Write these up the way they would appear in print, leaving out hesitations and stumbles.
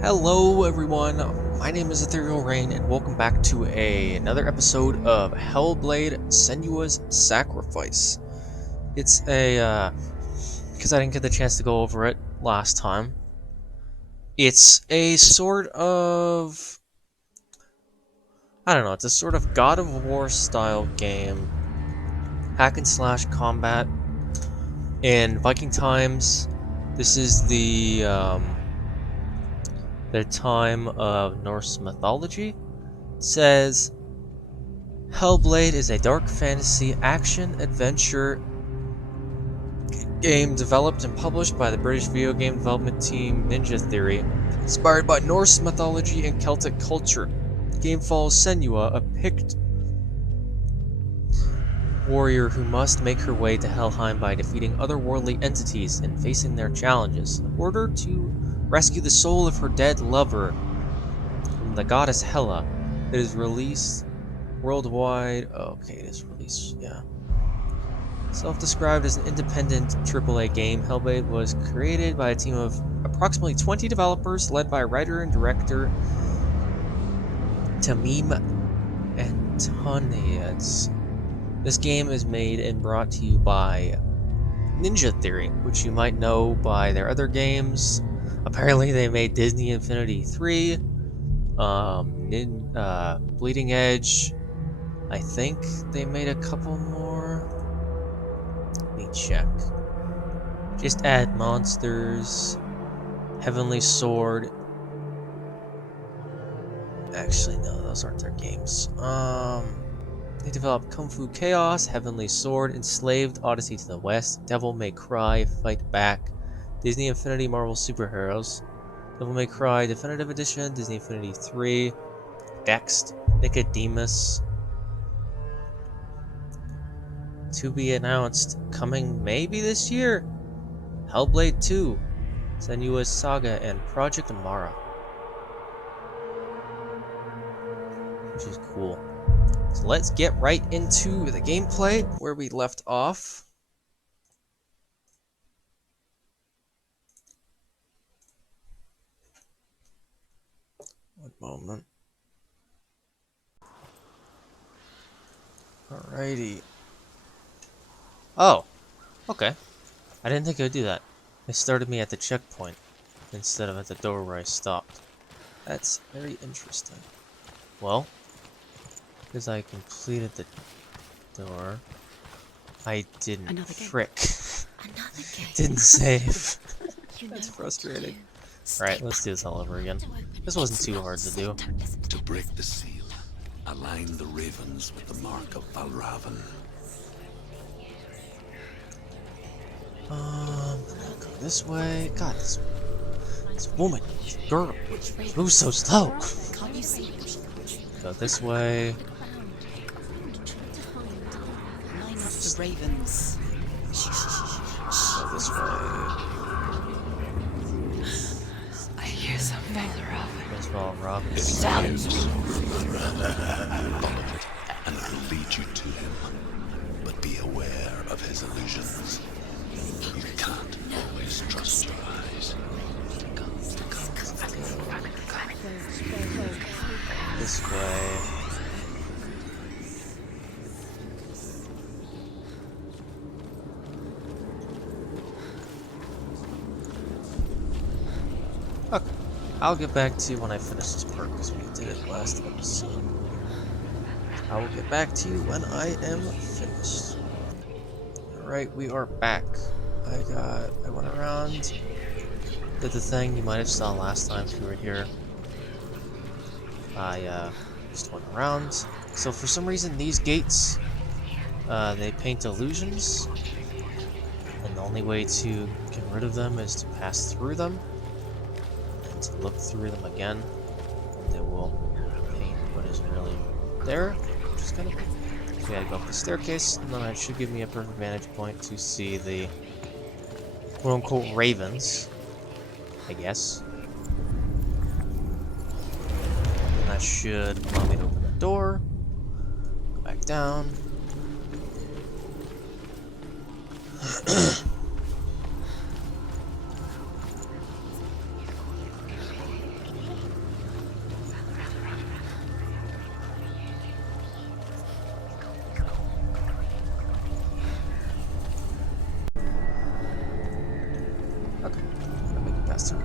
Hello everyone, my name is Ethereal Rain and welcome back to another episode of Hellblade Senua's Sacrifice. It's because I didn't get the chance to go over it last time. It's a sort of, I don't know, it's a sort of God of War style game. Hack and slash combat in Viking times. This is the time of Norse mythology. It says Hellblade is a dark fantasy action-adventure game developed and published by the British video game development team Ninja Theory. Inspired by Norse mythology and Celtic culture, the game follows Senua, a Pict warrior who must make her way to Helheim by defeating otherworldly entities and facing their challenges in order to rescue the soul of her dead lover from the goddess Hela. It is released worldwide. Oh, okay, it is released, yeah. Self-described as an independent AAA game, Hellblade was created by a team of approximately 20 developers led by writer and director Tamim Antoniades. This game is made and brought to you by Ninja Theory, which you might know by their other games. Apparently they made Disney Infinity 3, Bleeding Edge. I think they made a couple more. Let me check. Just add Monsters, Heavenly Sword. Actually, no, those aren't their games. They developed Kung Fu Chaos, Heavenly Sword, Enslaved, Odyssey to the West, Devil May Cry, Fight Back, Disney Infinity Marvel Superheroes, Devil May Cry Definitive Edition, Disney Infinity 3, Dext, Nicodemus. To be announced, coming maybe this year, Hellblade 2, Senua's Saga, and Project Amara. Which is cool. So let's get right into the gameplay where we left off. One moment. Alrighty. Oh, okay. I didn't think it would do that. It started me at the checkpoint instead of at the door where I stopped. That's very interesting. Well, because I completed the door, I didn't. Another game. Frick. Another game. Didn't save. You That's know frustrating. what Alright, let's do this all over again. This wasn't too hard to do. To break the seal, align the ravens with the mark of Valravan. Go this way. God, this woman, this girl, moves so slow. Can't you see? Go this way. Line up the ravens. Go this way. I hear some Valravan. As well, Rob. Follow it, and it will lead you to him. But be aware of his illusions. You can't always trust your eyes. This way. Okay. I'll get back to you when I finish this part because we did it last episode. I will get back to you when I am finished. Alright, we are back. I went around, did the thing you might have saw last time if you were here. I just went around. So for some reason these gates, they paint illusions, and the only way to get rid of them is to pass through them, and to look through them again, and they will paint what is really there, which is kind of cool. We gotta go up the staircase, and then that should give me a perfect vantage point to see the quote-unquote ravens, I guess. And that should allow me to open the door, go back down. faster.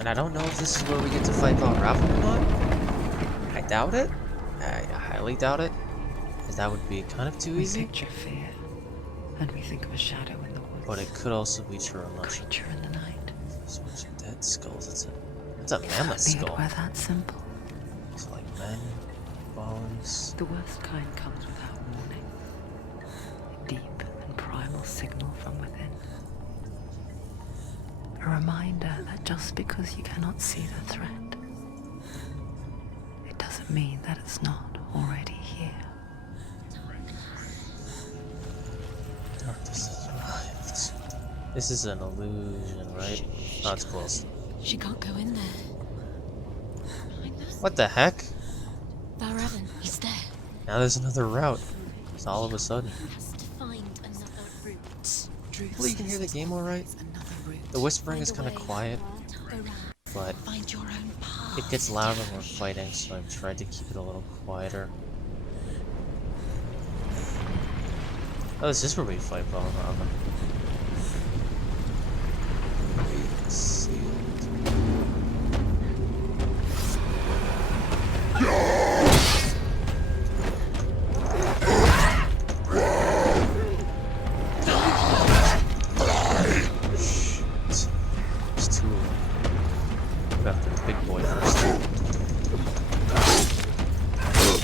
And I don't know if this is where we get to fight Balravan or not. I doubt it. I highly doubt it. Because that would be kind of too We easy. picture fear, and we think of a shadow in the woods. But it could also be true, I'm not sure. Creature in the night. So much dead skulls. It's a If mammoth only it skull. were that simple. It's like men, bones. The worst kind comes without warning. A deep and primal signal from within. A reminder that just because you cannot see the threat, it doesn't mean that it's not already here. This is an illusion, right? Oh, it's close. She can't go in there. What the heck? Balravan, he's there. Now there's another route. It's all of a sudden. Has to find another route. Hopefully you can hear the game alright. Another route. The whispering is Find a kind of way. quiet, Go round. but Find your own path. it gets louder when we're fighting, so I've tried to keep it a little quieter. Oh, is this where we fight Balravan?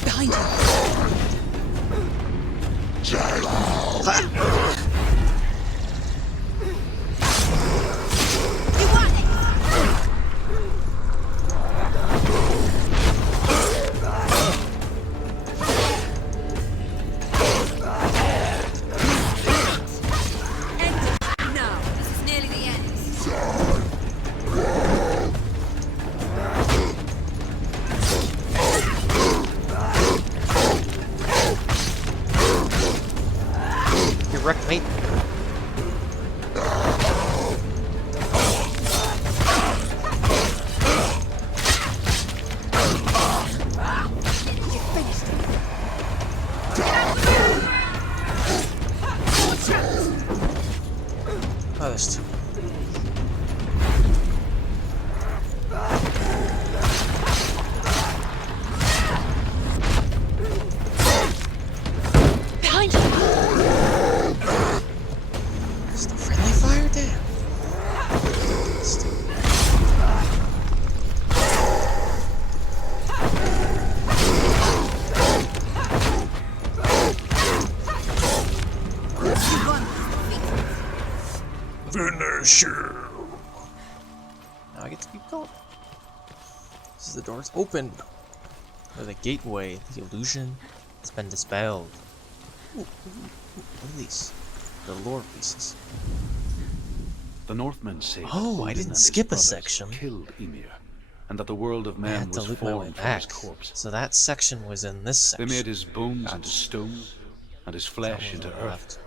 Behind you. You want it. No, this is nearly the end. You're wrecked, mate. Oh, there's two. Behind you. Still friendly fire? Damn. Finisher. Now I get to keep going. This is the door's open. Or the gateway. The illusion has been dispelled. Ooh, what are these? The lore pieces. The Northmen say that Oh, I Odin didn't and his skip a brothers section. killed Ymir, and that the world of I man had to was loop my way formed from back. his corpse. So that section was in this They section. made his bones into Gotcha. stone, and his flesh into That one earth, left.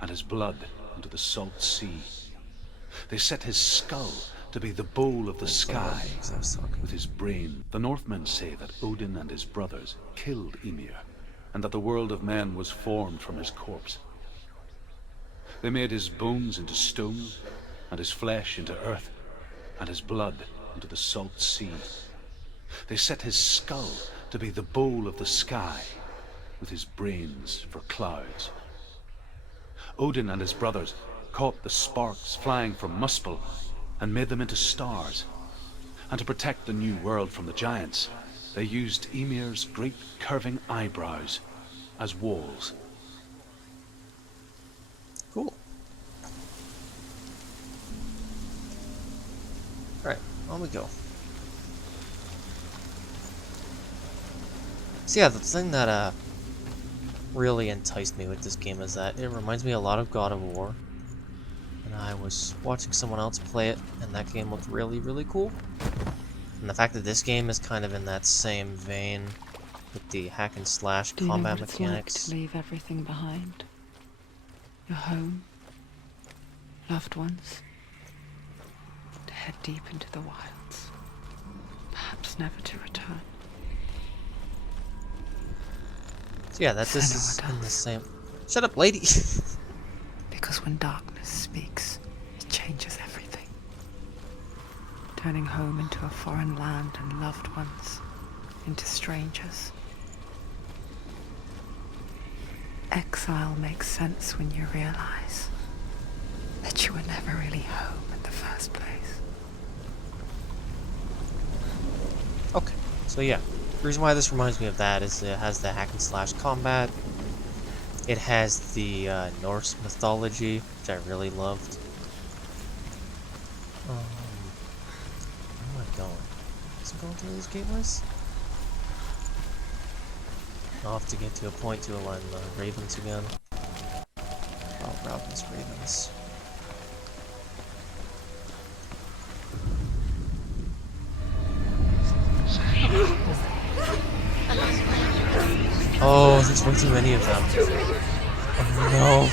and his blood into the salt sea. They set his skull to be the bowl of the sky, Because I was talking. with his brain. The Northmen say that Odin and his brothers killed Ymir, and that the world of men was formed from his corpse. They made his bones into stone, and his flesh into earth, and his blood into the salt sea. They set his skull to be the bowl of the sky, with his brains for clouds. Odin and his brothers caught the sparks flying from Muspel and made them into stars. And to protect the new world from the giants, they used Ymir's great curving eyebrows as walls. Cool. Alright, on we go. So yeah, the thing that really enticed me with this game is that it reminds me a lot of God of War. And I was watching someone else play it, and that game looked really, really cool. And the fact that this game is kind of in that same vein with the hack and slash Do you know combat what it's mechanics. like to leave everything behind? Your home, loved ones, to head deep into the wilds, perhaps never to return. So yeah, this is Senua in the does. same. Shut up, lady! Because when darkness speaks, turning home into a foreign land and loved ones into strangers. Exile makes sense when you realize that you were never really home in the first place. Okay, so yeah, the reason why this reminds me of that is it has the hack and slash combat. It has the Norse mythology, which I really loved. Where am I going? Is it going through these gateways? I'll have to get to a point to align the ravens again. Oh, ravens, ravens. Oh, there's way too many of them. Oh no.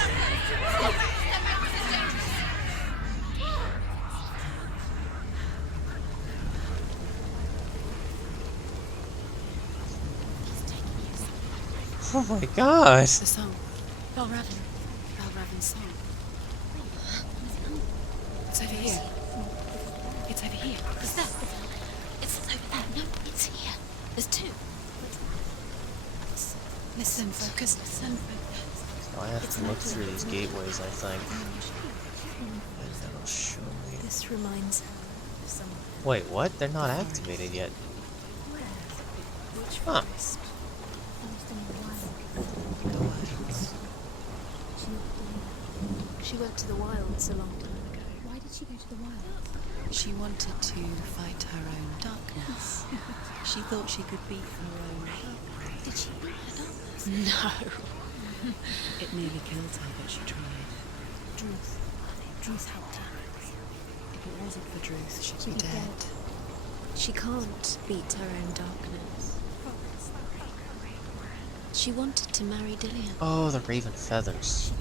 Oh my god! The song. Valravan's song. It's over here. It's over here. Is that? It's over there. No, it's here. There's two. Listen, focus. Listen, focus. So I have to look through these gateways, I think. And that'll show me. This reminds her of someone. Wait, what? They're not activated yet. Huh. She went to the wilds a long time ago. Why did she go to the wilds? She wanted to fight her own darkness. She thought she could beat her own. Did she beat her darkness? No. It nearly killed her, but she tried. Druth helped her. If it wasn't for Druth, she'd be dead. She can't beat her own darkness. She wanted to marry Dillian. Oh, the raven feathers.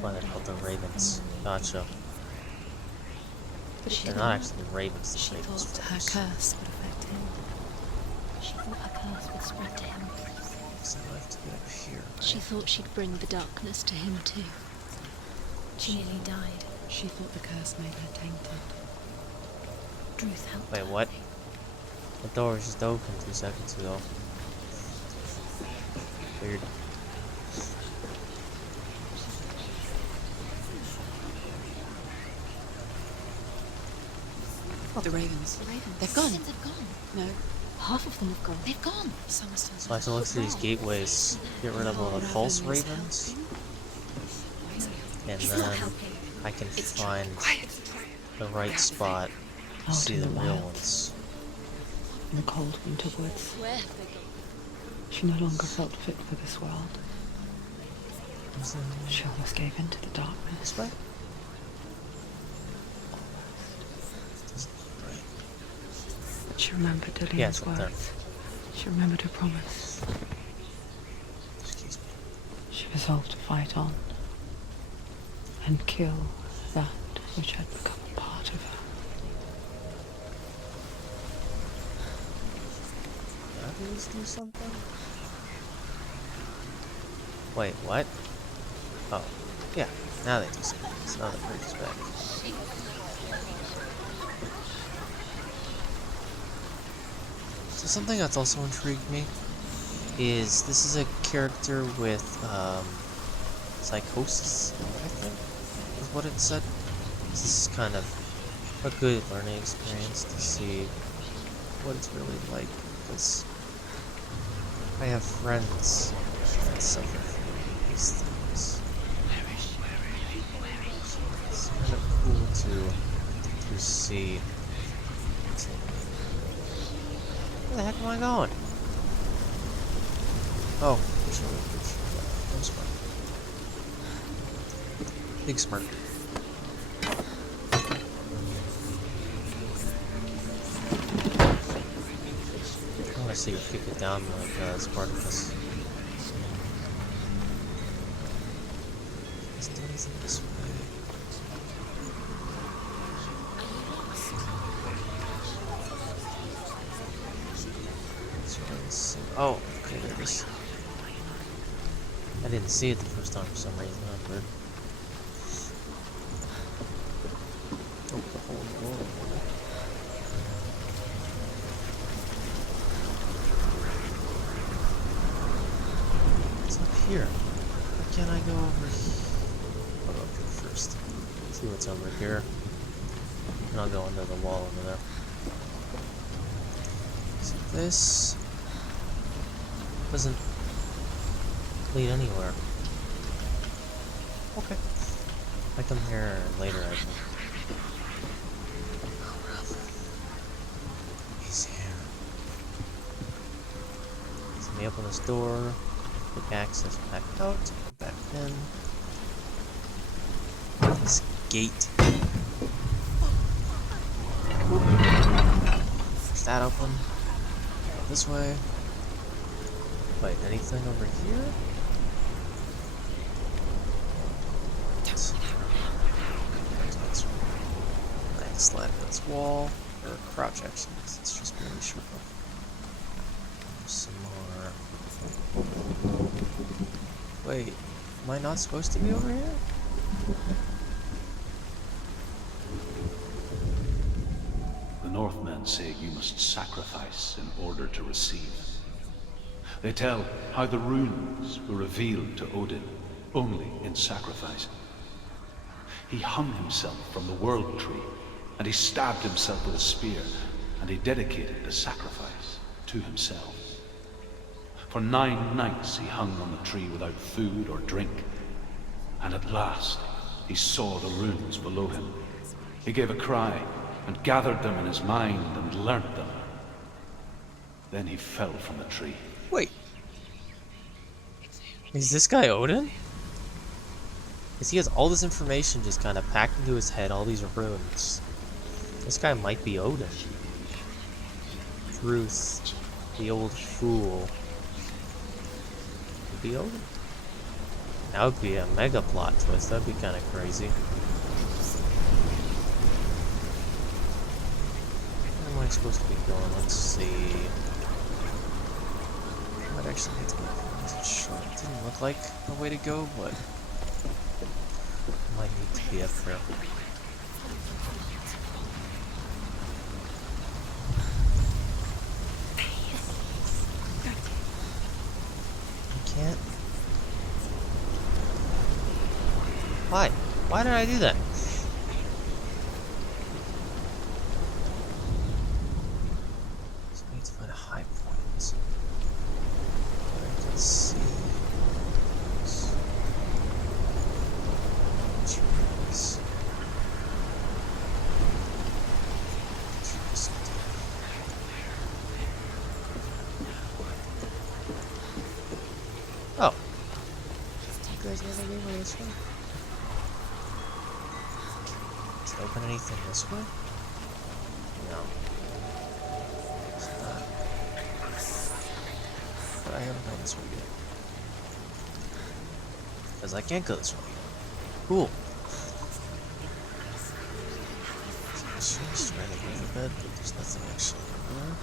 Why they're called the ravens. Gotcha. But They're not actually ravens, She the ravens thought her feathers. curse would affect him. She thought her curse would spread to him. So I have to be up here, right? She thought she'd bring the darkness to him too. She nearly died. She thought the curse made her tainted. Druth helped Wait, her. what? The door was just open 2 seconds ago. Weird. The ravens. They've gone. They've gone. No. Half of them have gone. They've gone. Some are still. So I have to look through these gateways, get rid of all the false ravens, and then I can find the right spot to Out see in the the real wild. ones. In the cold winter woods, Where have they gone? she no longer felt fit for this world. She almost gave in to the darkness. This way? Doesn't look right. But she remembered Dillian's Yeah, it's up there. words. She remembered her promise. Excuse me. She resolved to fight on and kill that which had become a part of her. Did these do something? Wait, what? Oh, yeah, now they do something. So now they're pretty back. So something that's also intrigued me is this is a character with psychosis, I think, is what it said. This is kind of a good learning experience to see what it's really like, because I have friends that suffer from these things. It's kind of cool to see. Where the heck am I going? Oh, I'm smart. Big smart. I want to see you kick it down like Spartacus. This isn't this way. Oh, okay, there it is. I didn't see it the first time for some reason. That's weird. Oh, the hole in the wall. here? Why can't I go over here? I'll go up here first. See what's over here. And I'll go under the wall over there. So this doesn't lead anywhere. Okay. I come here later, I think. He's here. Let me open this door. Quick access back out. Back in. This gate. Push that open. Go this way. Wait, anything over here? I can slide up this wall, or crouch actually, because it's just really short. There's some more. Wait, am I not supposed to be over here? The Northmen say you must sacrifice in order to receive. They tell how the runes were revealed to Odin only in sacrifice. He hung himself from the world tree, and he stabbed himself with a spear, and he dedicated the sacrifice to himself. For 9 nights he hung on the tree without food or drink, and at last he saw the runes below him. He gave a cry, and gathered them in his mind, and learnt them. Then he fell from the tree. Wait. Is this guy Odin? Because he has all this information just kind of packed into his head, all these runes. This guy might be Odin. Truth, the old fool. Could be Odin. That would be a mega plot twist. That'd be kind of crazy. Where am I supposed to be going? Let's see. I might actually need to go. Is it short? It didn't look like a way to go, but I might need to be up there. I can't. Why? Why did I do that? So I need to find a high point. Where I can see trees. Oh. You guys never gave me this one? Does it open anything this way? No. It's not. But I haven't gone this way yet. Because I can't go this way. Cool. So I'm just trying to move a bit, but there's nothing actually there.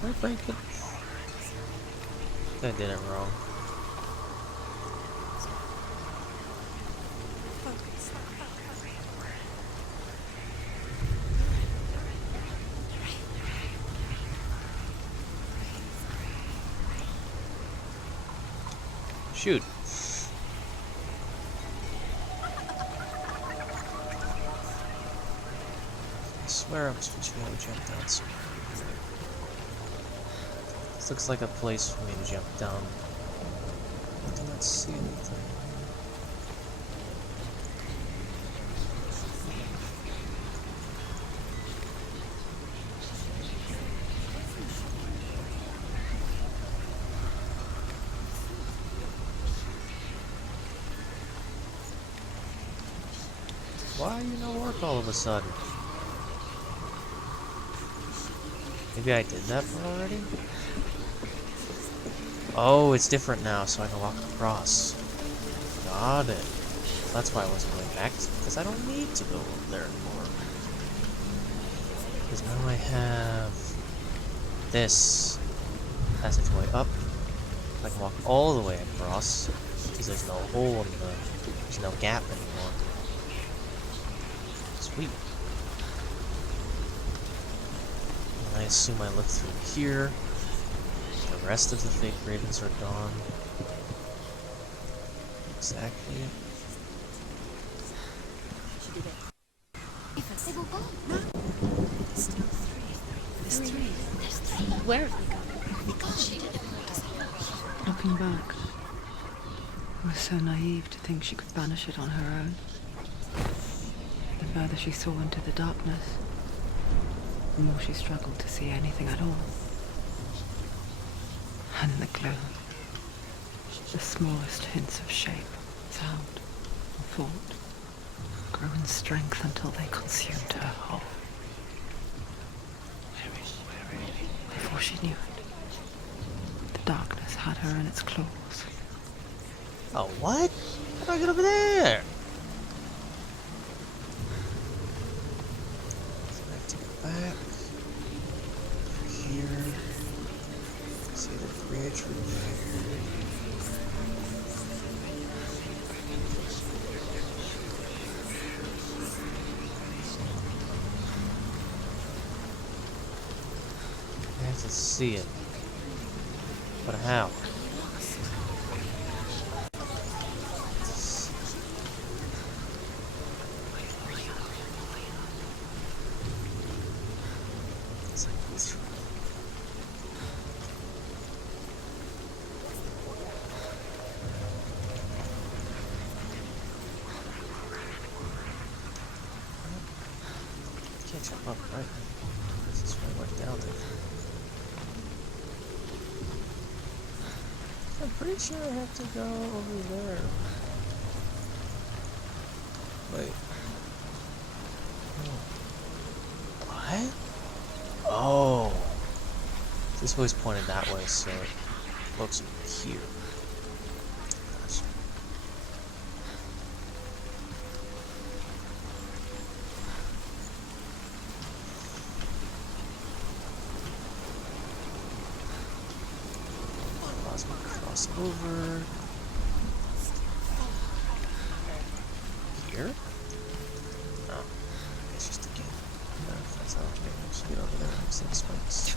Right, bacon. I did it wrong. Shoot. I swear I'm supposed to be able to jump down somewhere. This looks like a place for me to jump down. I do not see anything. Why are you no work all of a sudden? Maybe I did that part already? Oh, it's different now, so I can walk across. Got it. That's why I wasn't going back, because I don't need to go over there anymore. Because now I have this passageway up. I can walk all the way across, because there's no hole in the... there's no gap anymore. Sweet. And I assume I look through here. The rest of the fake ravens are gone. Exactly. She did it. They were gone. There's still three. There's three. There's three. Where have they gone? Because she did it. Looking back, I was so naive to think she could banish it on her own. The further she saw into the darkness, the more she struggled to see anything at all. And in the gloom, the smallest hints of shape, sound, or thought grew in strength until they consumed her whole. Before she knew it, the darkness had her in its claws. Oh, what? How do I get over there? So I have to go back. Here. See the bridge repair. I have to see it. But how? It's like this. Can't jump up, right? This is where I went down there. I'm pretty sure I have to go over there. Wait. Oh. What? Oh. This way's pointed that way, so it looks here. Gotcha. Cross over. Here? Oh. It's just a gate. No, that's how it's getting. Just get over there and see the spikes.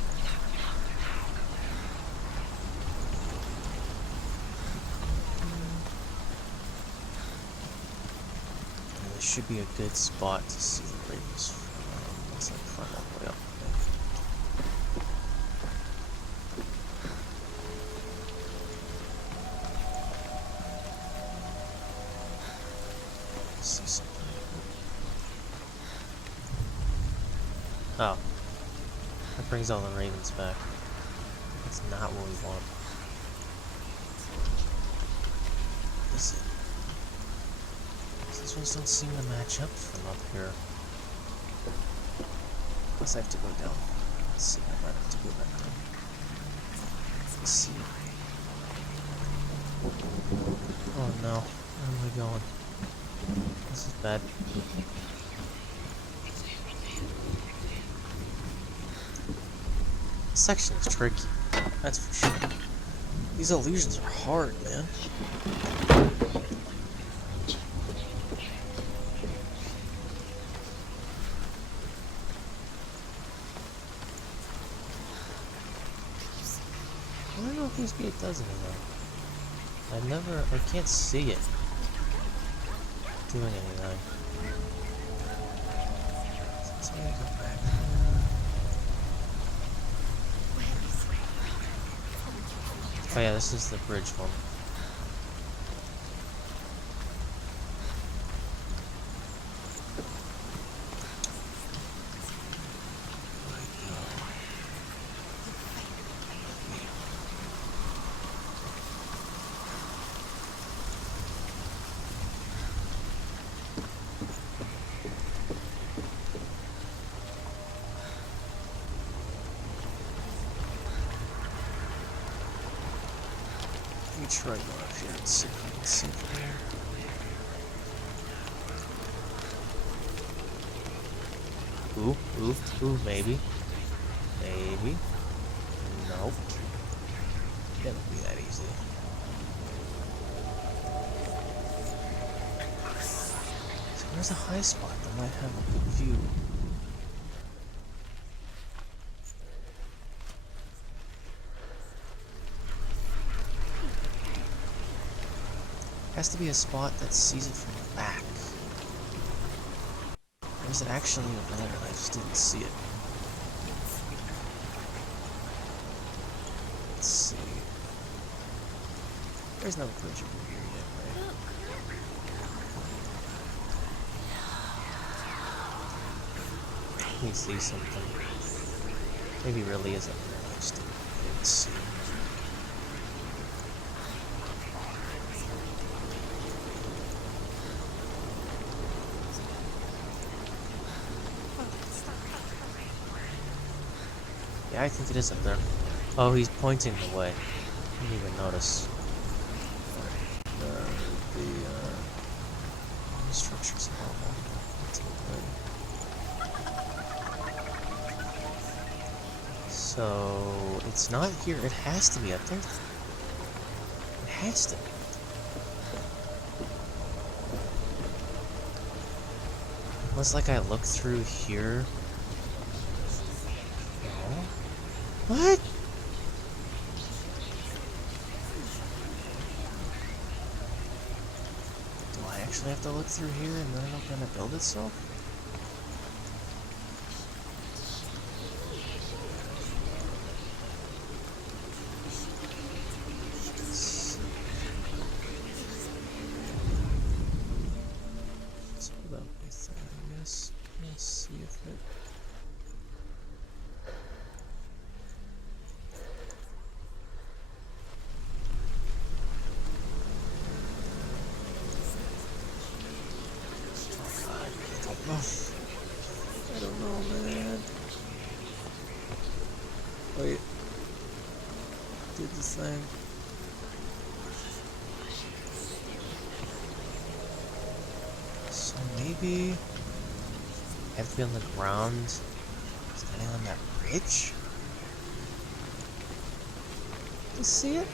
And this should be a good spot to see the ravens from. Once I climb all the way up. See something. Oh. That brings all the ravens back. That's not what we want. Is it? These ones don't seem to match up from up here. Unless I have to go down. Let's see, I might have to go back down. Let's see. Oh no, where am I going? This is bad. This section is tricky, that's for sure. These illusions are hard, man. I don't know if this gate does anything. I can't see it doing anything. So I'm gonna go back. Oh yeah, this is the bridge one. Let me try going up here and see if I can see from here. Ooh, maybe. Maybe. Nope. Can't be that easy. So where's a high spot that might have a good view? Has to be a spot that sees it from the back. Or is it actually over there and I just didn't see it? Let's see. There's no bridge over here yet, right? Let me see something. Maybe really is up there and I just didn't see it. Yeah, I think it is up there. Oh, he's pointing the way. I didn't even notice. The structures and all that. So it's not here. It has to be up there. It has to be. Unless, like, I look through here. No. What? Do I actually have to look through here and then it'll kind of build itself? Let's see if it... Oh god, I don't know, man. Wait. Did the thing. So maybe I have to be on the ground, standing on that bridge to see it.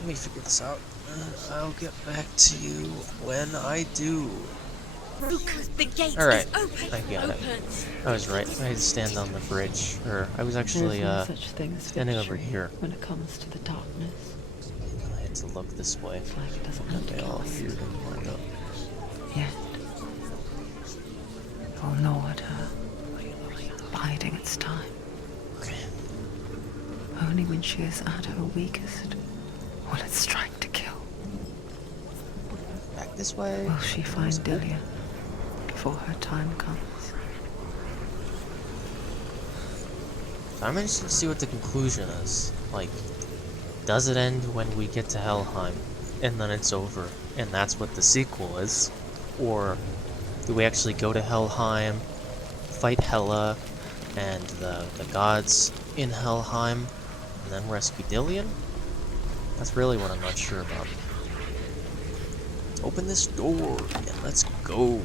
Let me figure this out, and I'll get back to you when I do. The gate Alright, is open. I got it. I was right. I had to stand on the bridge. Or, I was actually, There's no such thing as standing over victory here. when it comes to the darkness. I had to look this way. It's like it doesn't have And to they all kill us. appeared and lined up. Yet, you'll know at her, biding its time. Okay. Only when she is at her weakest will it strike to kill. Back this way. Will she find Dillian before her time comes? So I'm interested to see what the conclusion is. Like, does it end when we get to Helheim, and then it's over, and that's what the sequel is? Or do we actually go to Helheim, fight Hela and the gods in Helheim, and then rescue Dillian? That's really what I'm not sure about. Open this door, and let's go.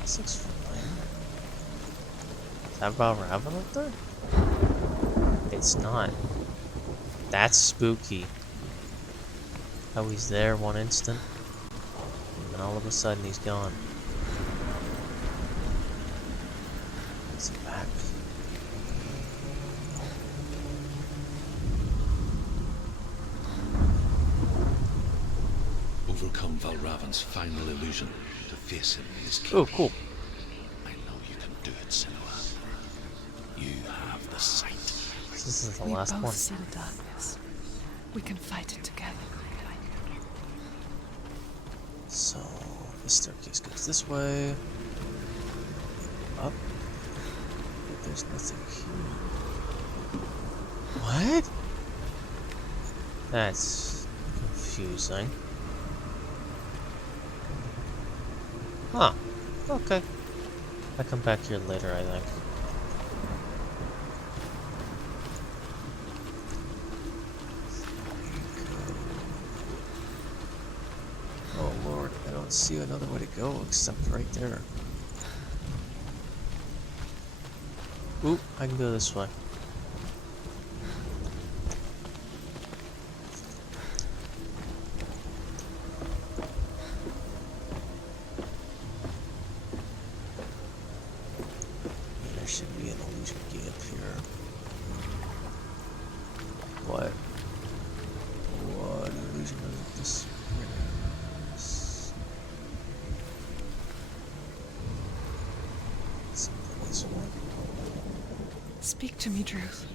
This looks familiar. Is that Raven up there? It's not. That's spooky. How he's there one instant, and then all of a sudden he's gone. Is he back? Overcome Valravan's final illusion to face him in his cave. Oh, cool. I know you can do it, Senua. You have the sight. This is the We last both one. see the darkness. We can fight it together. So, the staircase goes this way. Up. But there's nothing here. What? That's confusing. Huh. Okay. I'll come back here later, I think. don't see another way to go except right there. Ooh, I can go this way. There should be an illusion key up here. What illusion is this? This one. Speak to me, Druth.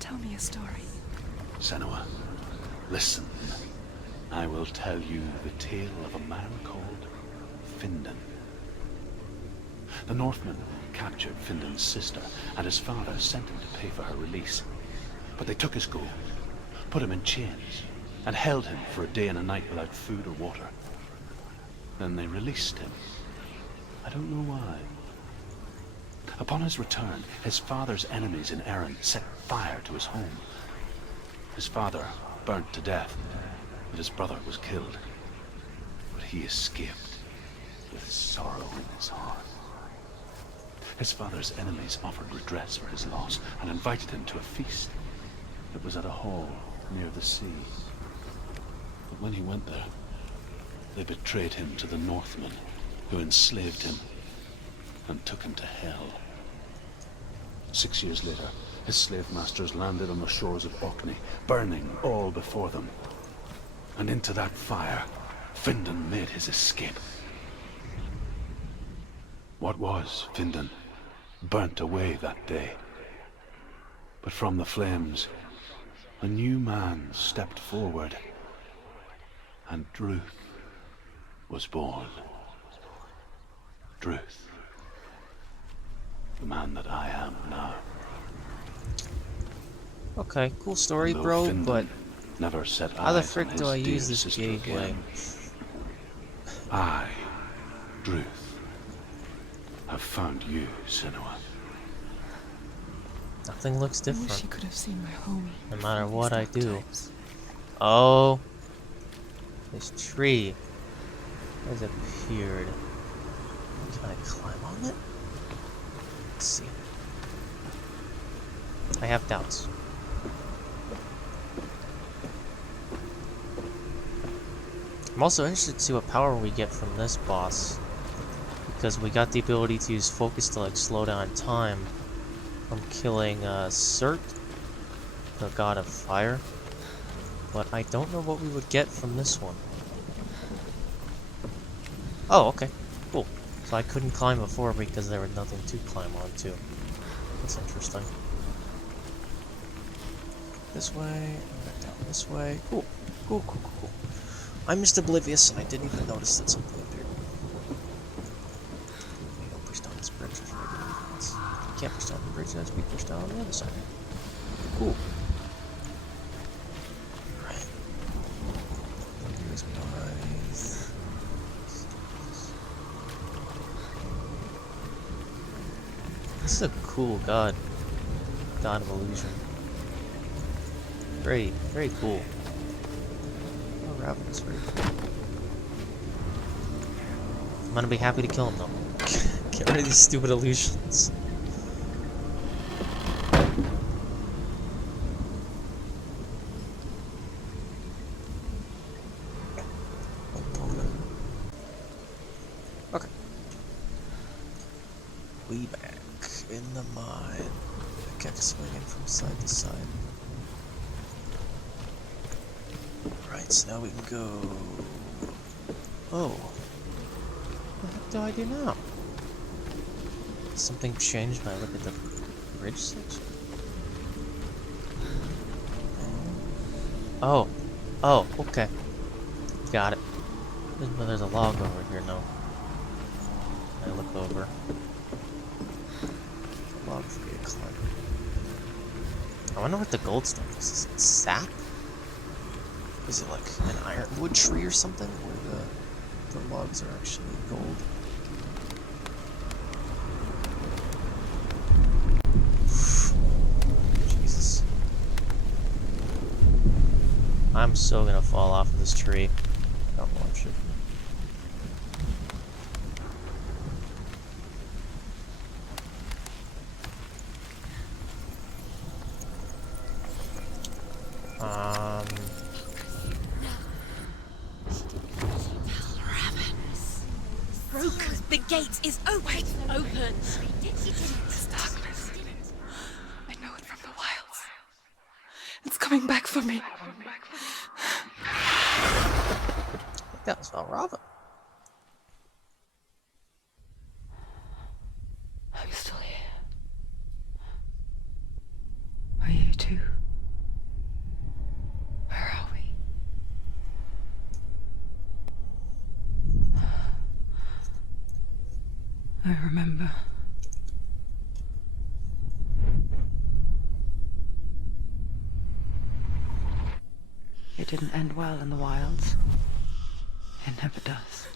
Tell me a story. Senua, listen. I will tell you the tale of a man called Findan. The Northmen captured Findan's sister, and his father sent him to pay for her release. But they took his gold, put him in chains, and held him for a day and a night without food or water. Then they released him. I don't know why. Upon his return, his father's enemies in Erin set fire to his home. His father burnt to death, and his brother was killed. But he escaped with sorrow in his heart. His father's enemies offered redress for his loss and invited him to a feast. It was at a hall near the sea. But when he went there, they betrayed him to the Northmen, who enslaved him and took him to hell. 6 years later, his slave masters landed on the shores of Orkney, burning all before them. And into that fire, Findan made his escape. What was Findan burnt away that day. But from the flames, a new man stepped forward, and Druth was born. Druth. The man that I am now. Okay, cool story, Although bro, Findan but never set how the eyes frick on do I his use dear this sister gateway? again, I, Druth, have found you, Senua. Nothing looks I wish different, you could have seen my home. no before matter these what I dark do. times. Oh, this tree has appeared. Can I climb on it? Let's see. I have doubts. I'm also interested to see what power we get from this boss, because we got the ability to use focus to like slow down time from killing Surt, the god of fire, but I don't know what we would get from this one. Oh, okay, cool. So I couldn't climb before because there was nothing to climb onto. That's interesting. This way, and down this way. Cool, cool, cool, cool, cool. I'm just oblivious, and I didn't even notice that something appeared. Maybe I'll push down this bridge before I do anything else. I can't push down the bridge, it has to be pushed down on the other side. Cool. Alright. Here's my... This is a cool god. God of illusion. Very, very cool. Oh, Raven is very cool. I'm gonna be happy to kill him though. Get rid of these stupid illusions. Okay. We back in the mine. I kept swinging from side to side. Right, so now we can go... Oh. What the heck do I do now? Something changed when I look at the bridge section? Oh. Oh, okay. Got it. There's a log over here now. I look over. The log for me to climb. I wonder what the goldstone is. Is it sap? Is it like an ironwood tree or something where the logs are actually gold? Jesus. I'm so gonna fall off of this tree. Don't watch it. gate is open. Open. This darkness. I know it from the wilds. It's coming back for me. That was Valrava. I'm still here. Are you too? Where are we? I remember. It didn't end well in the wilds. It never does.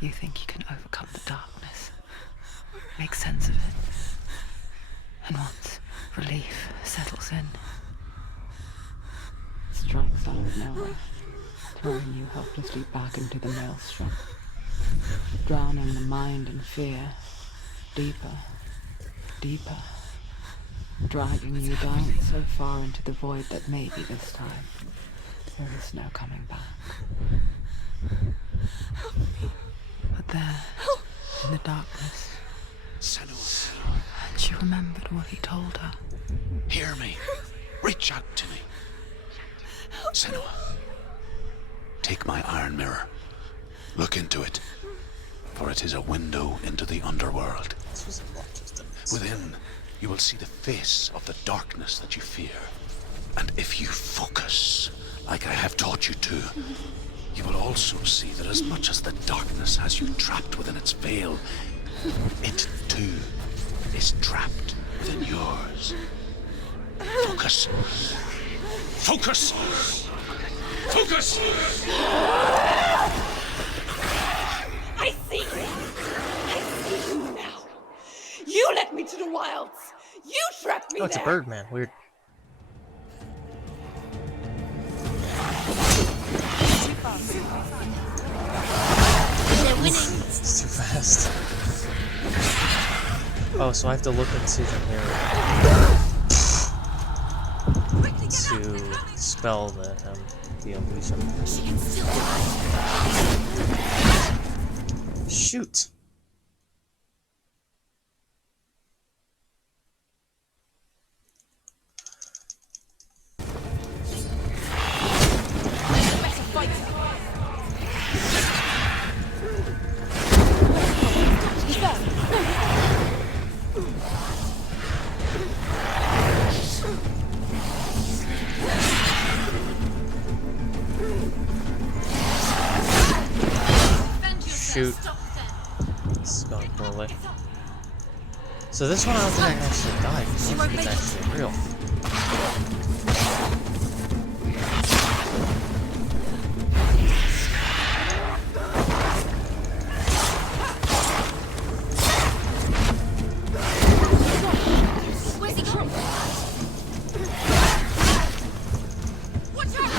You think you can overcome the darkness, make sense of it, and once relief settles in, it strikes out of nowhere, throwing you helplessly back into the maelstrom, drowning the mind in fear, deeper, deeper, dragging you down so far into the void that maybe this time there is no coming back. But there, in the darkness, Senua, she remembered what he told her. hear me. Reach out to me. Senua, take my iron mirror. Look into it, for it is a window into the underworld. This was a lot just a mess. Within, you will see the face of the darkness that you fear. And if you focus, like I have taught you to, you will also see that as much as the darkness has you trapped within its veil, it too is trapped within yours. Focus. Focus! Focus! I see you! I see you now! You led me to the wilds! You trapped me Oh, it's a there! Birdman. Weird. They're winning. It's too fast. Oh, so I have to look into the mirror to spell the illusion. She can still Shoot. Shoot. This is going poorly. So this one I don't think I can actually die because I don't think it's actually real. Where's he gone? Watch out!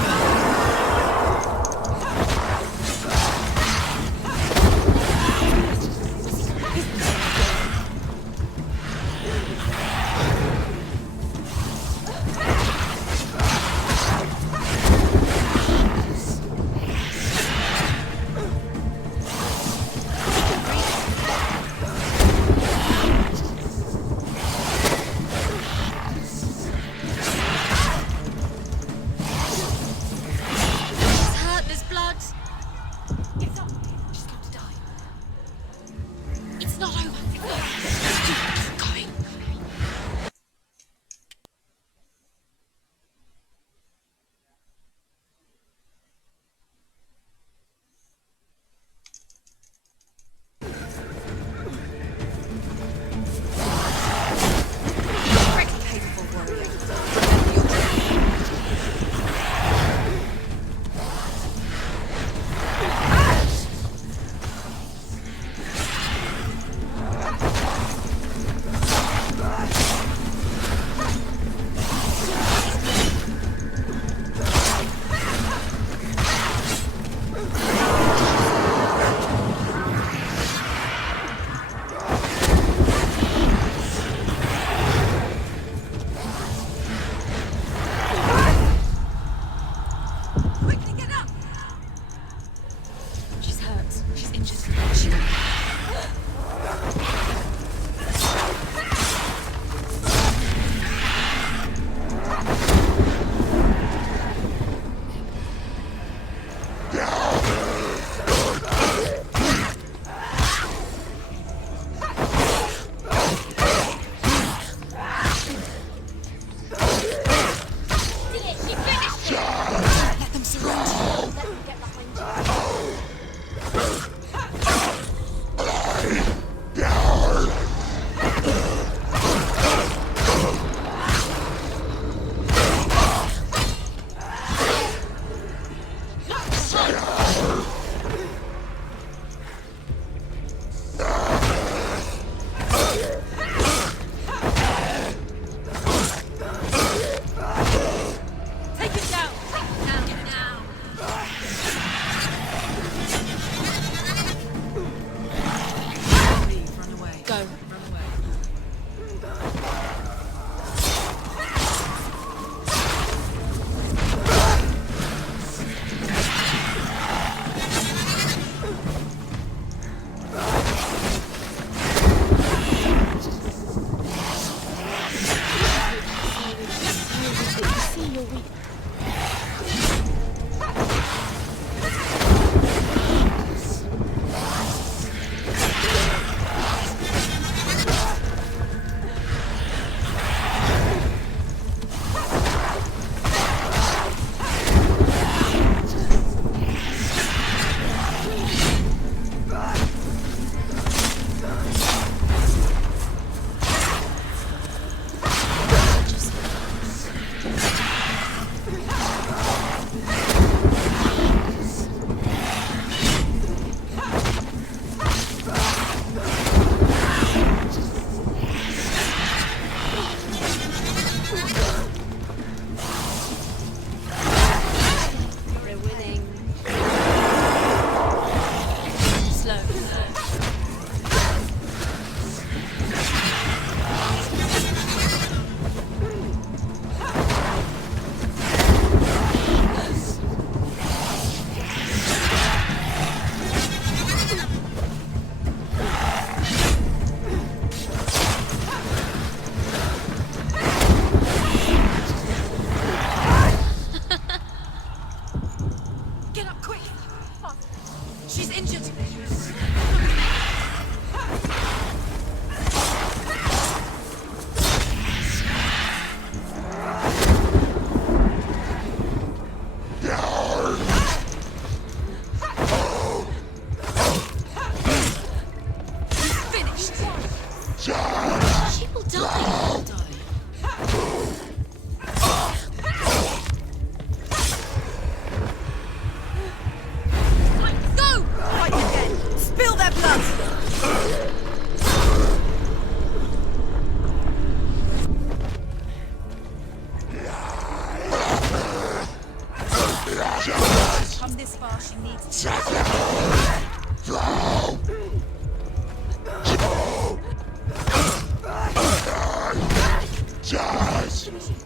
come this far, she needs...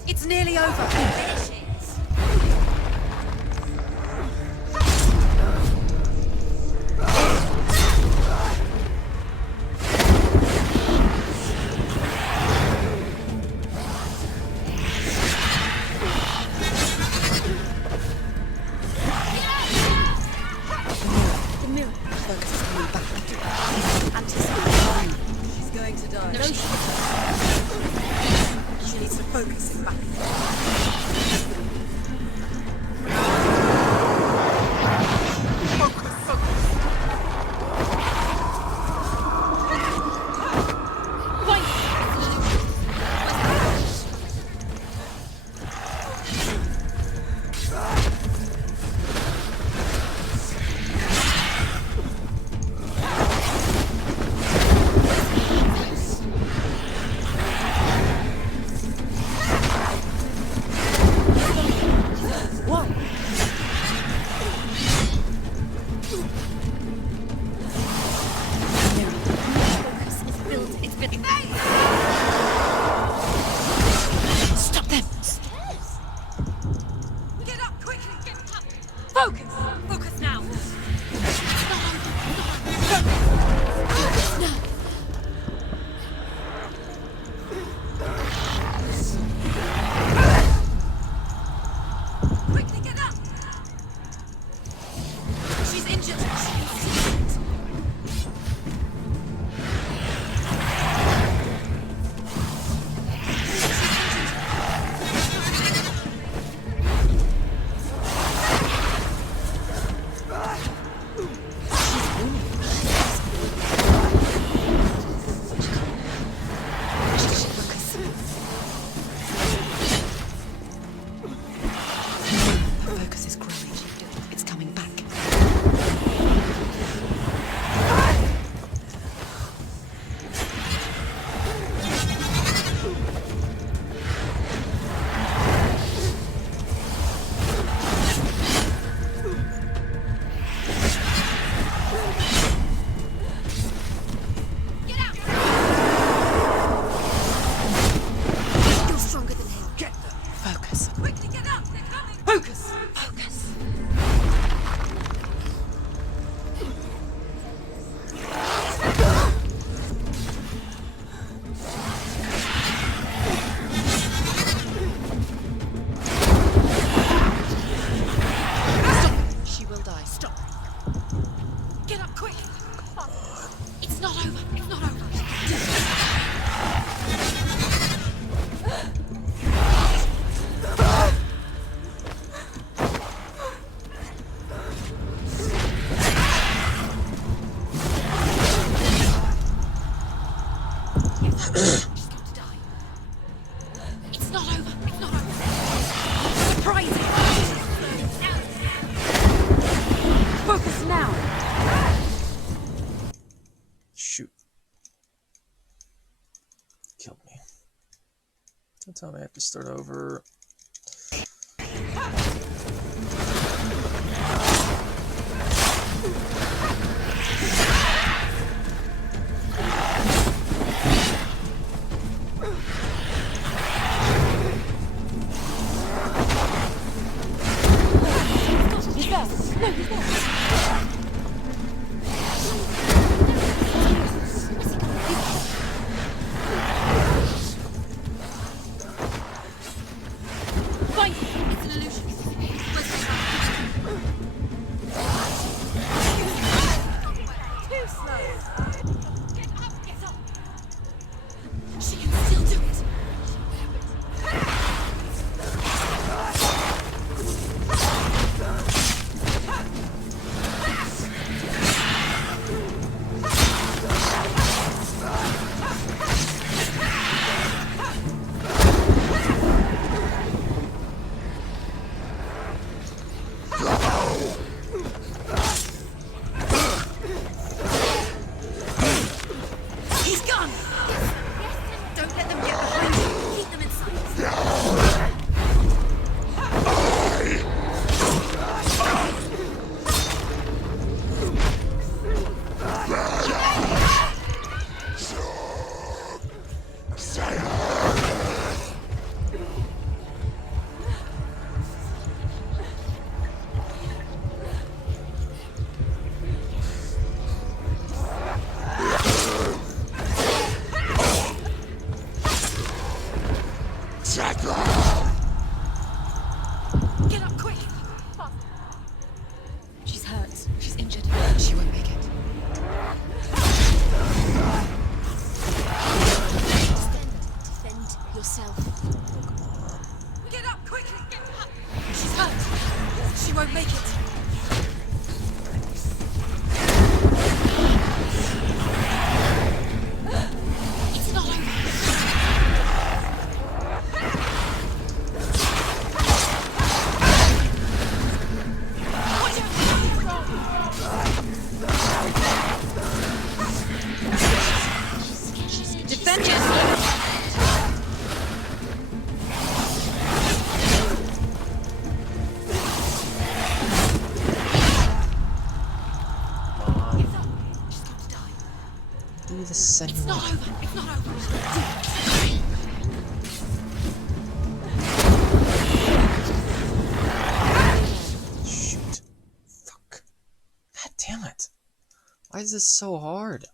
It's nearly over. Finish it. The mirror. Focus is coming back. Anticipate. She's going to die. No, she needs to focus it back. Time I have to start over. won't make it. It's not over. Defend yourself! Do the Senua. It's not over! It's not over! Shoot. Fuck. God damn it. Why is this so hard?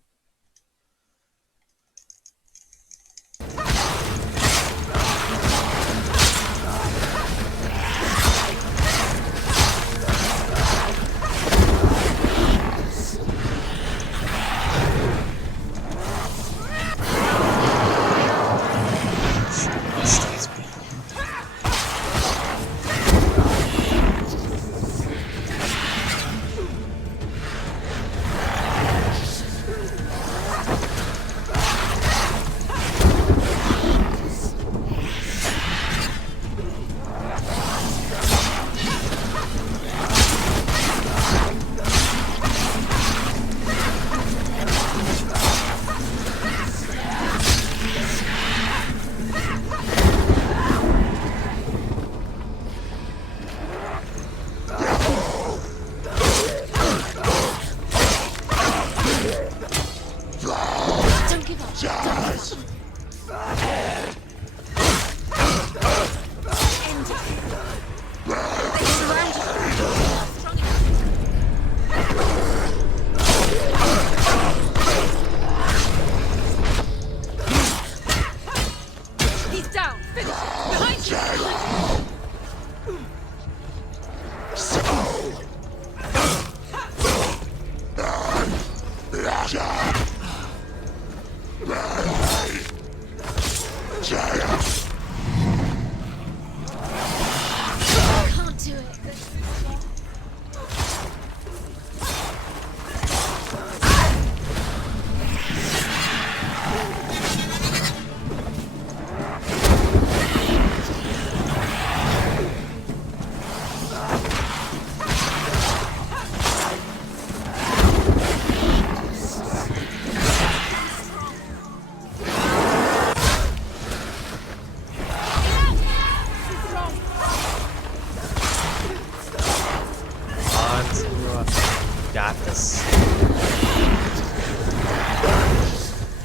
Got this.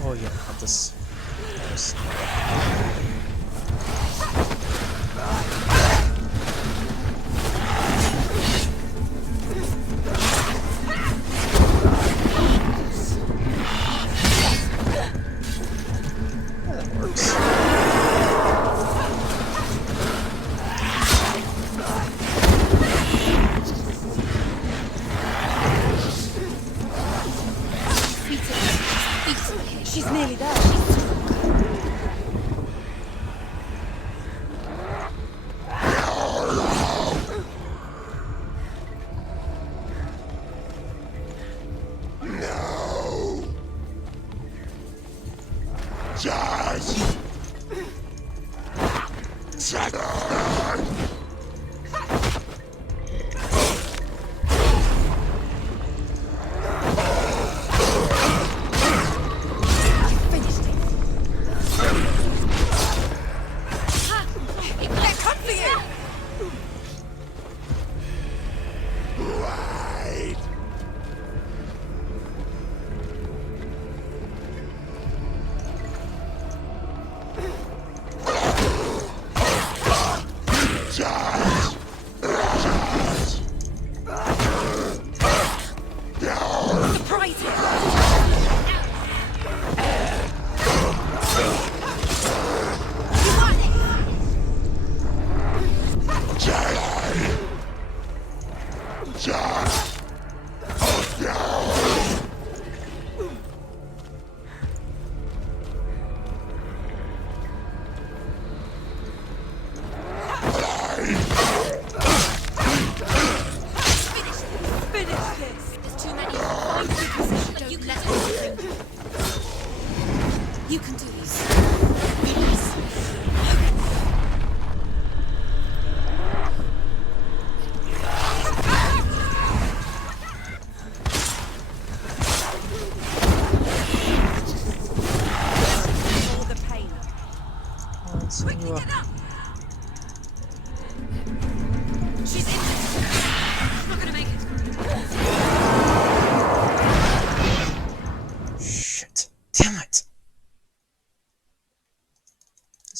Oh yeah, got this. Nice. That works. She's nearly there.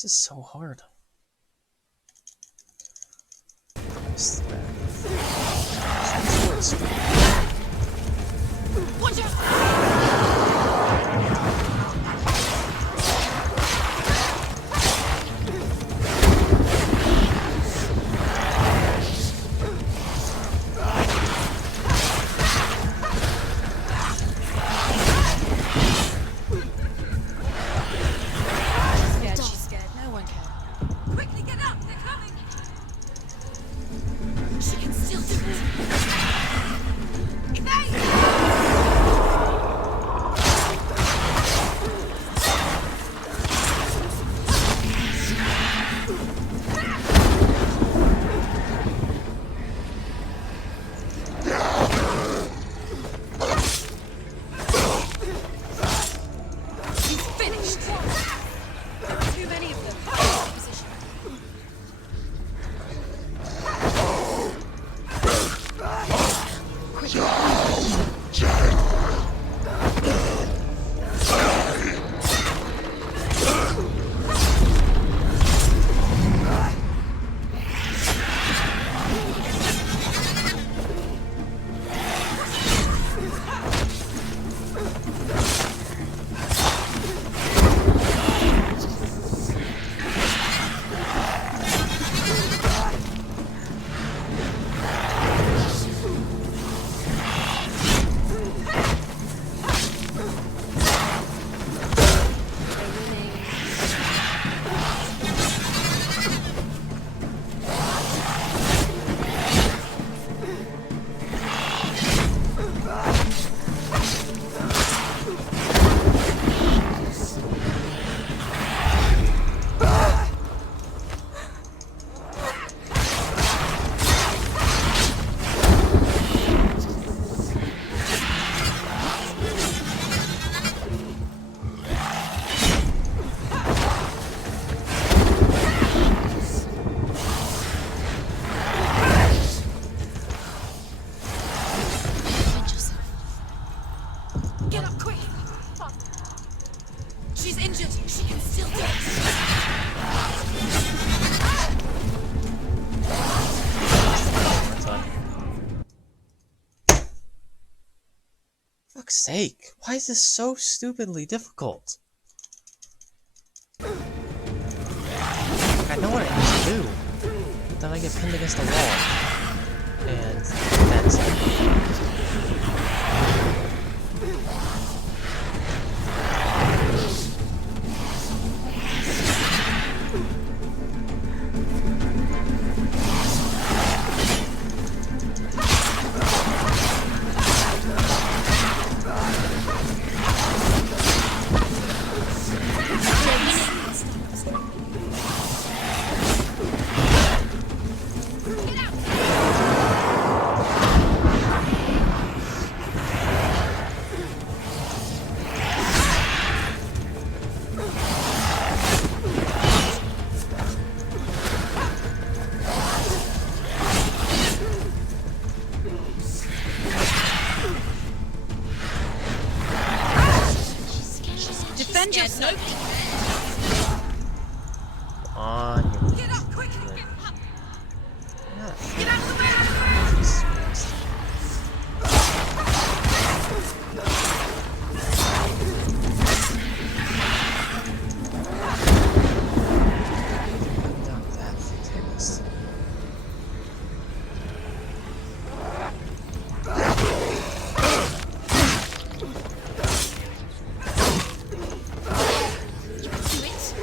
This is so hard. This is bad. Watch out! She's scared. No one can. Quickly get up! They're coming! She can still do it! Evade! He's finished! Too many of them. Position. Get up quick! She's injured! She can still do it! Fuck's sake, why is this so stupidly difficult? I know what I need to do, but then I get pinned against the wall. And that's it. Defend yourself! On you. Get up quick! Yeah. Get out of the way! Not that fast.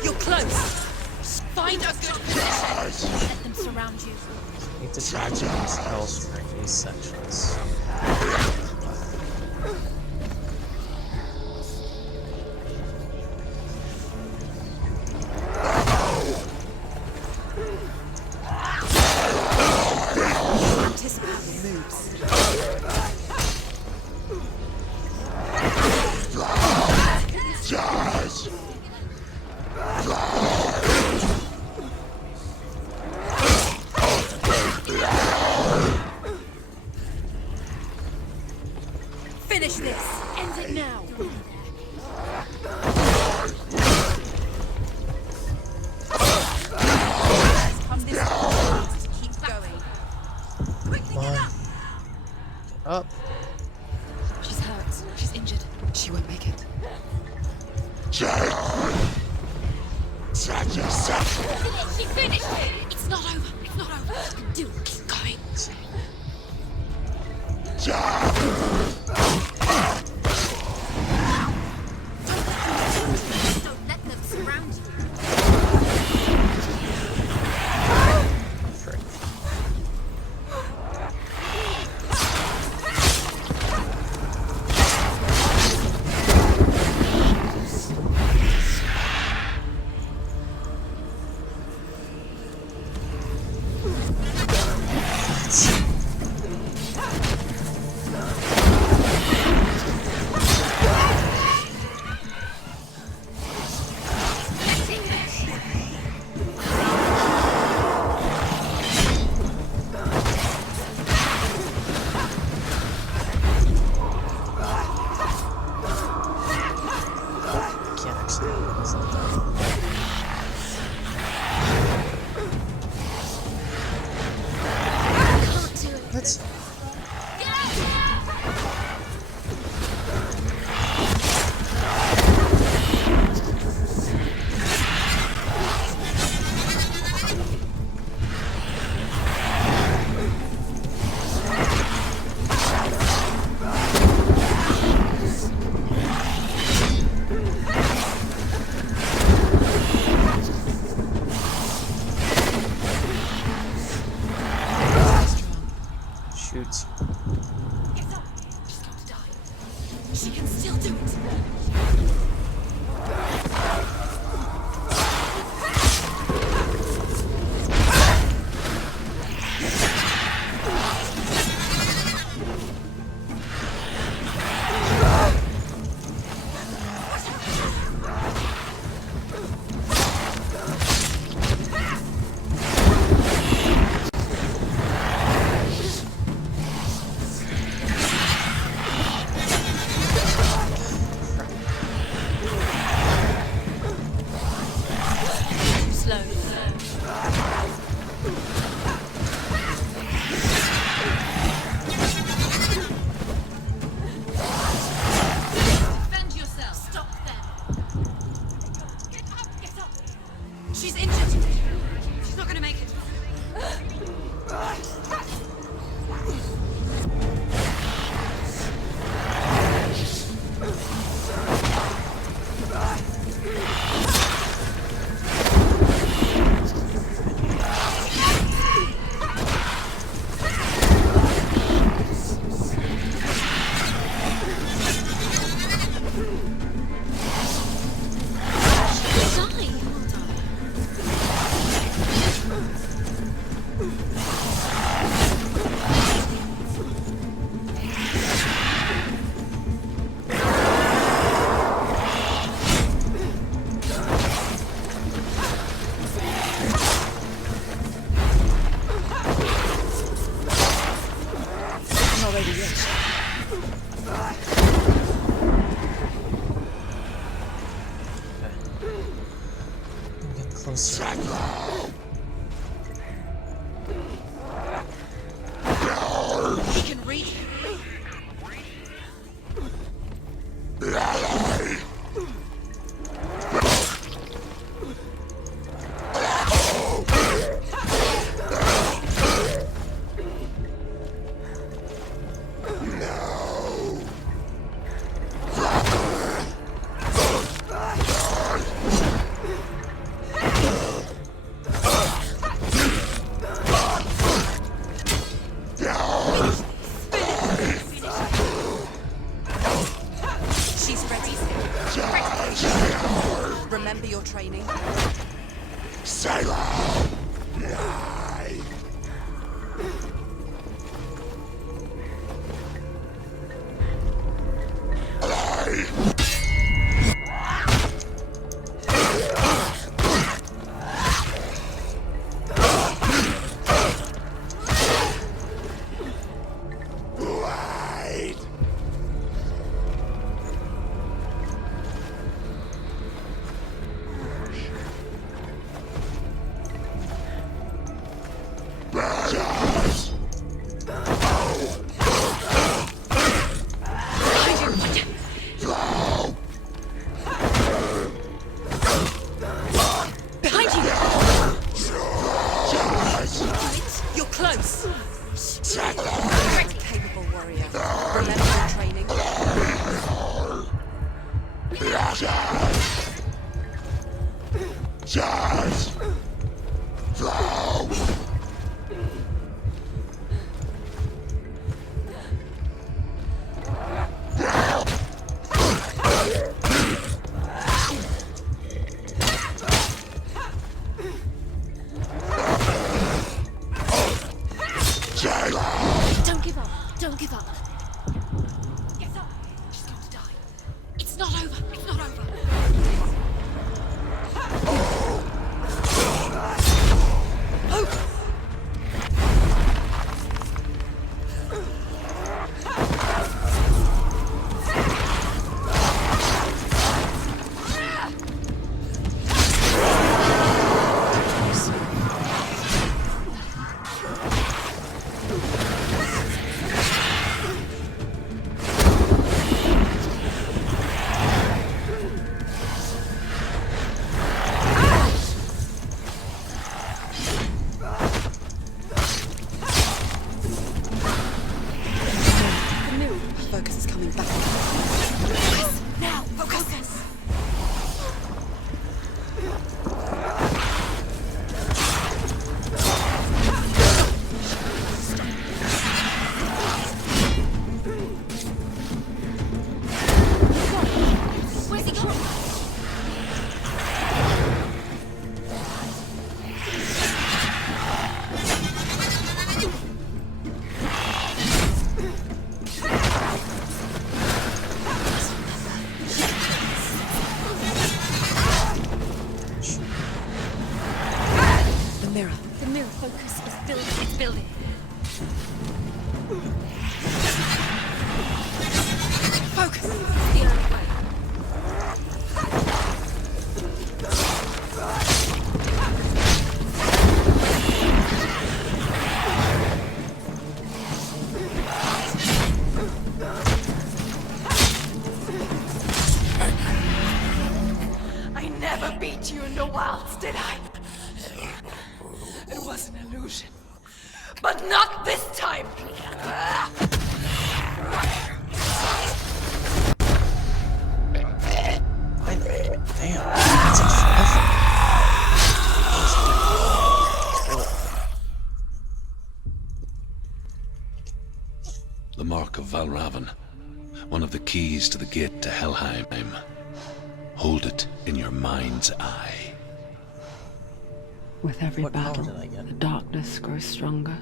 You're close! Find a good position! Let them surround you. Need to try to use Hellstring in these sections. Anticipate your moves. Finish this! End it now! on. Get up. She's hurt. She's injured. She won't make it. She finished it! It's not over. It's not over. You can do it. Keep going. Don't let them surround you. Frick. Can't actually. It's not done. Can't do it. Let's. Shoots. Get up. She's got to die. She can still do it. give up. Don't give up. Get up! She's going to die. It's not over. It's not over. Focus is coming back. Now, focus! Where's he going? The mirror. The mirror focus is building. It's building. Focus! The only way. I never beat you in the wilds, did I? It was an illusion. But not this time! Damn, that's a forever. The Mark of Valravan. One of the keys to the gate to Helheim. Hold it in your mind's eye. With every What power battle, did I get? the darkness grows stronger.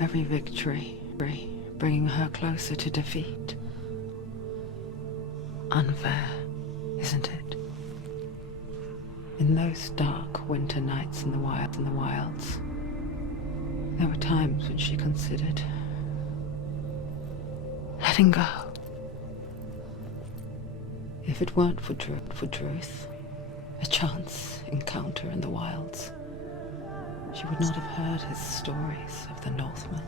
Every victory, bringing her closer to defeat. Unfair, isn't it? In those dark winter nights in the wilds, there were times when she considered letting go. If it weren't for truth, a chance encounter in the wilds, she would not have heard his stories of the Northmen.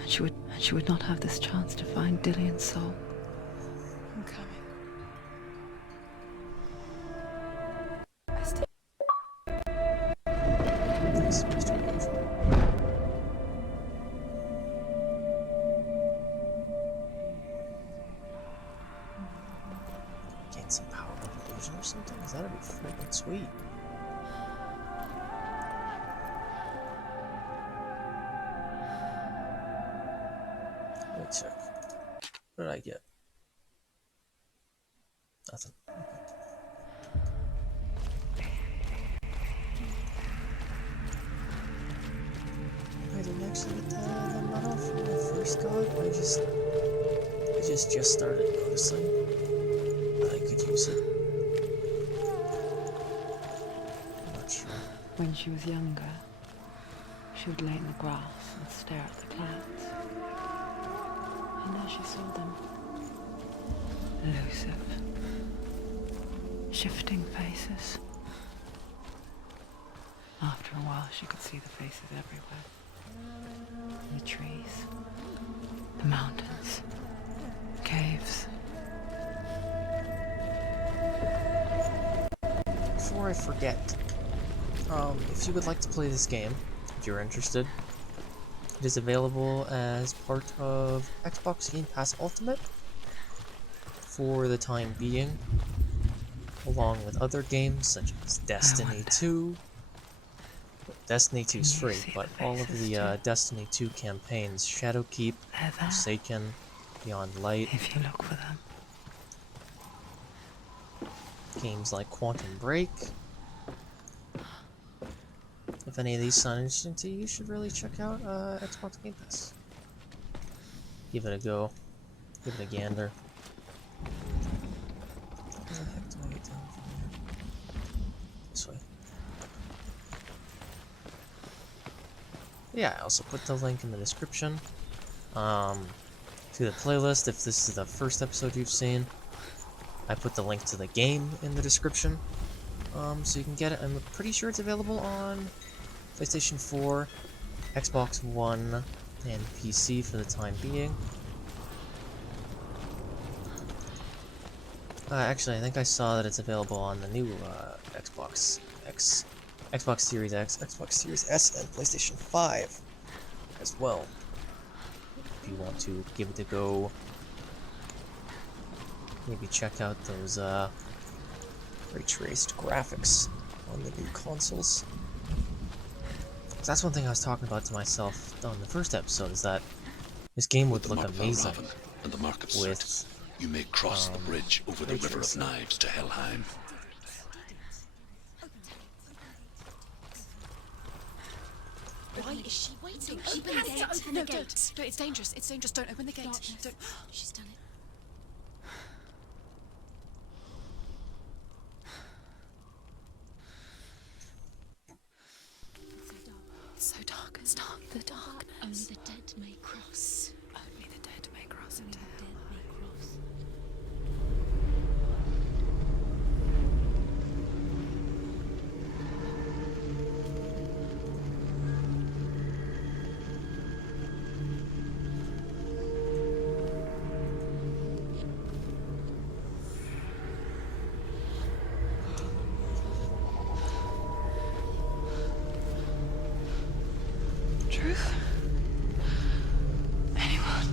And she would not have this chance to find Dillion's soul. I'm coming. This is Mr. Beautiful. Gain some power of illusion or something? Because that'd be freaking sweet. Let me check. What did I get? Nothing. I didn't actually get the medal from my first god. I just started noticing that I could use it. I'm not sure. When she was younger, she would lay in the grass and stare at the clouds. And there she saw them. Elusive, shifting faces. After a while, she could see the faces everywhere. The trees, the mountains, caves. Before I forget, if you would like to play this game, if you're interested, it is available as part of Xbox Game Pass Ultimate for the time being, along with other games such as Destiny 2. Destiny 2 is free, but all of the Destiny 2 campaigns, Shadowkeep, They're there, Forsaken, Beyond Light, if you look for them. games like Quantum Break, if any of these sound interesting to you, you should really check out Xbox Game Pass. Give it a go. Give it a gander. Where the heck do I get down from here? This way. Yeah, I also put the link in the description to the playlist if this is the first episode you've seen. I put the link to the game in the description, so you can get it. I'm pretty sure it's available on PlayStation 4, Xbox One, and PC for the time being. Actually, I think I saw that it's available on the new Xbox Series X, Xbox Series S, and PlayStation 5 as well. If you want to give it a go, maybe check out those ray-traced graphics on the new consoles. That's one thing I was talking about to myself on the first episode, is that this game would look amazing and the market with you may cross the bridge over the River of Knives to Helheim. Why is she waiting? Open the gate. Open the gate. No, it's dangerous. It's dangerous. Don't open the gate. Watch. No, don't. She's done it. It's so dark. It's dark. The darkness. Only the dead may cross. Only the dead may cross Only into the hell. dead may cross. Truth? Anyone?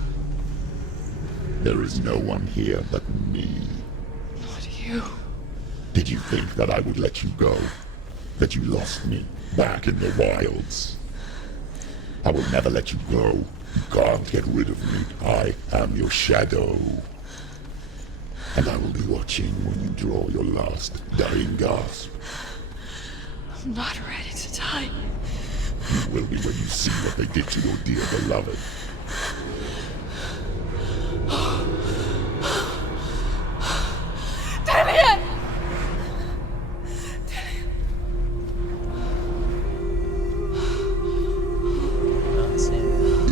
There is no one here but me. Not you. Did you think that I would let you go? That you lost me back in the wilds? I will never let you go. You can't get rid of me. I am your shadow. And I will be watching when you draw your last dying gasp. I'm not ready to die. You will be when you see what they did to your dear beloved.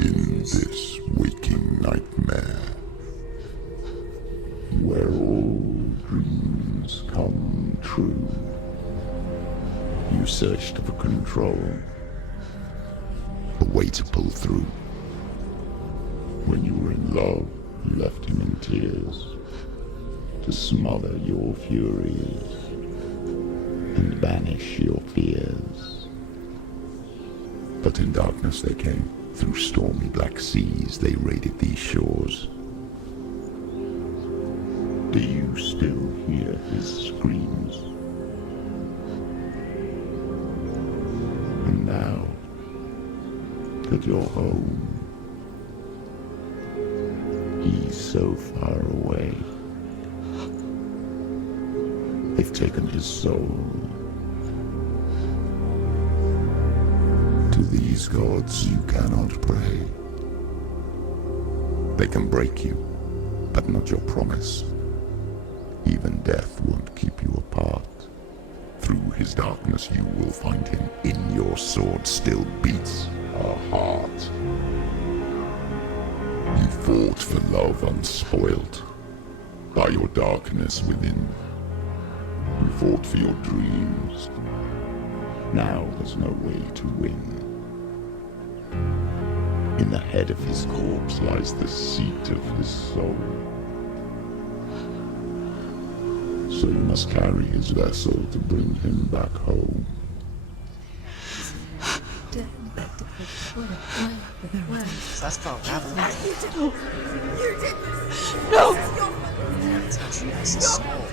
In this waking nightmare, where all dreams come true, you searched for control, a way to pull through. When you were in love, you left him in tears, to smother your furies and banish your fears. But in darkness they came, through stormy black seas they raided these shores. Do you still hear his screams? And now that you're home, he's so far away. They've taken his soul. To these gods you cannot pray. They can break you, but not your promise. Even death won't keep you apart. Through his darkness you will find him. In your sword still beats a heart. You fought for love unspoilt by your darkness within. You fought for your dreams. Now there's no way to win. In the head of his corpse lies the seat of his soul. So you must carry his vessel to bring him back home. So that's about Raveling. You did this! No! That's how she has his skull.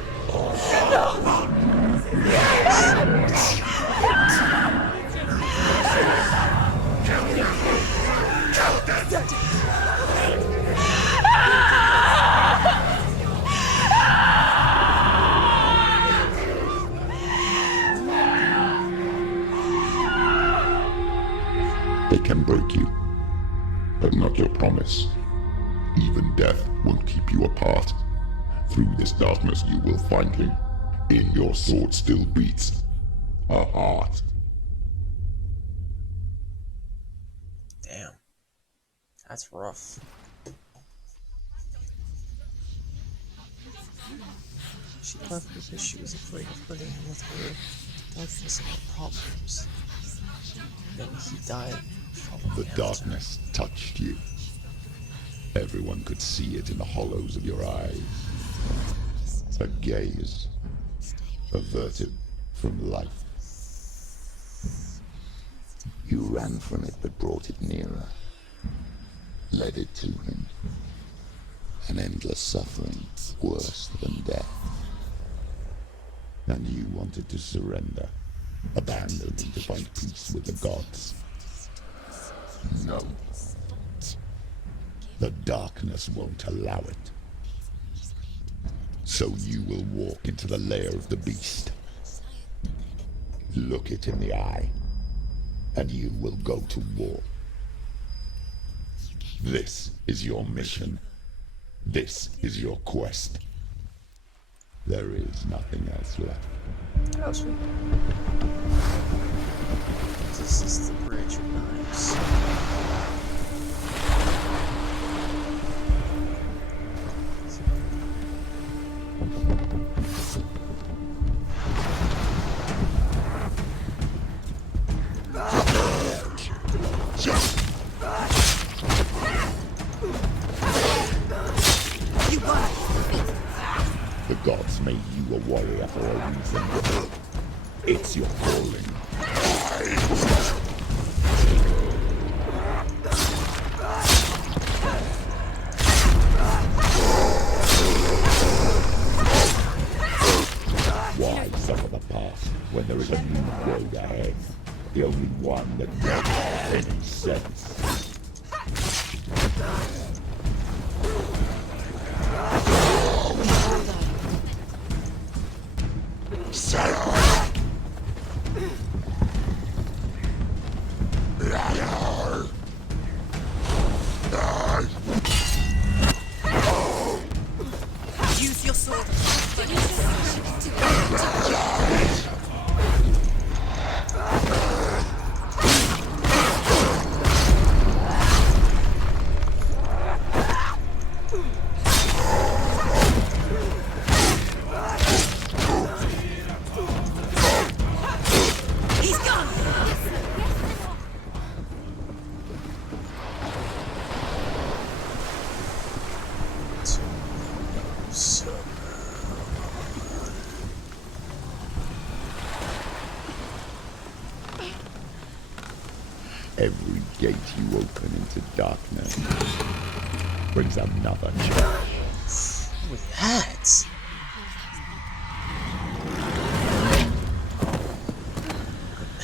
but not your promise. Even death won't keep you apart. Through this darkness you will find him. In your sword still beats a heart. Damn. That's rough. She left because she was afraid of hurting him with her darkness and her problems. Then he died following The after. darkness touched you. Everyone could see it in the hollows of your eyes. A gaze averted from life. You ran from it but brought it nearer. Led it to him. An endless suffering worse than death. And you wanted to surrender, abandon him to find peace with the gods. No. The darkness won't allow it. So you will walk into the lair of the beast. Look it in the eye, and you will go to war. This is your mission. This is your quest. There is nothing else left. Oh, sweet. This is the bridge of knives. The gods made you a warrior for a reason. It's your calling. Why suffer the past when there is a new road ahead? The only one that makes any sense. Use your sword. He's gone. Every gate you open into darkness brings another challenge. What was that?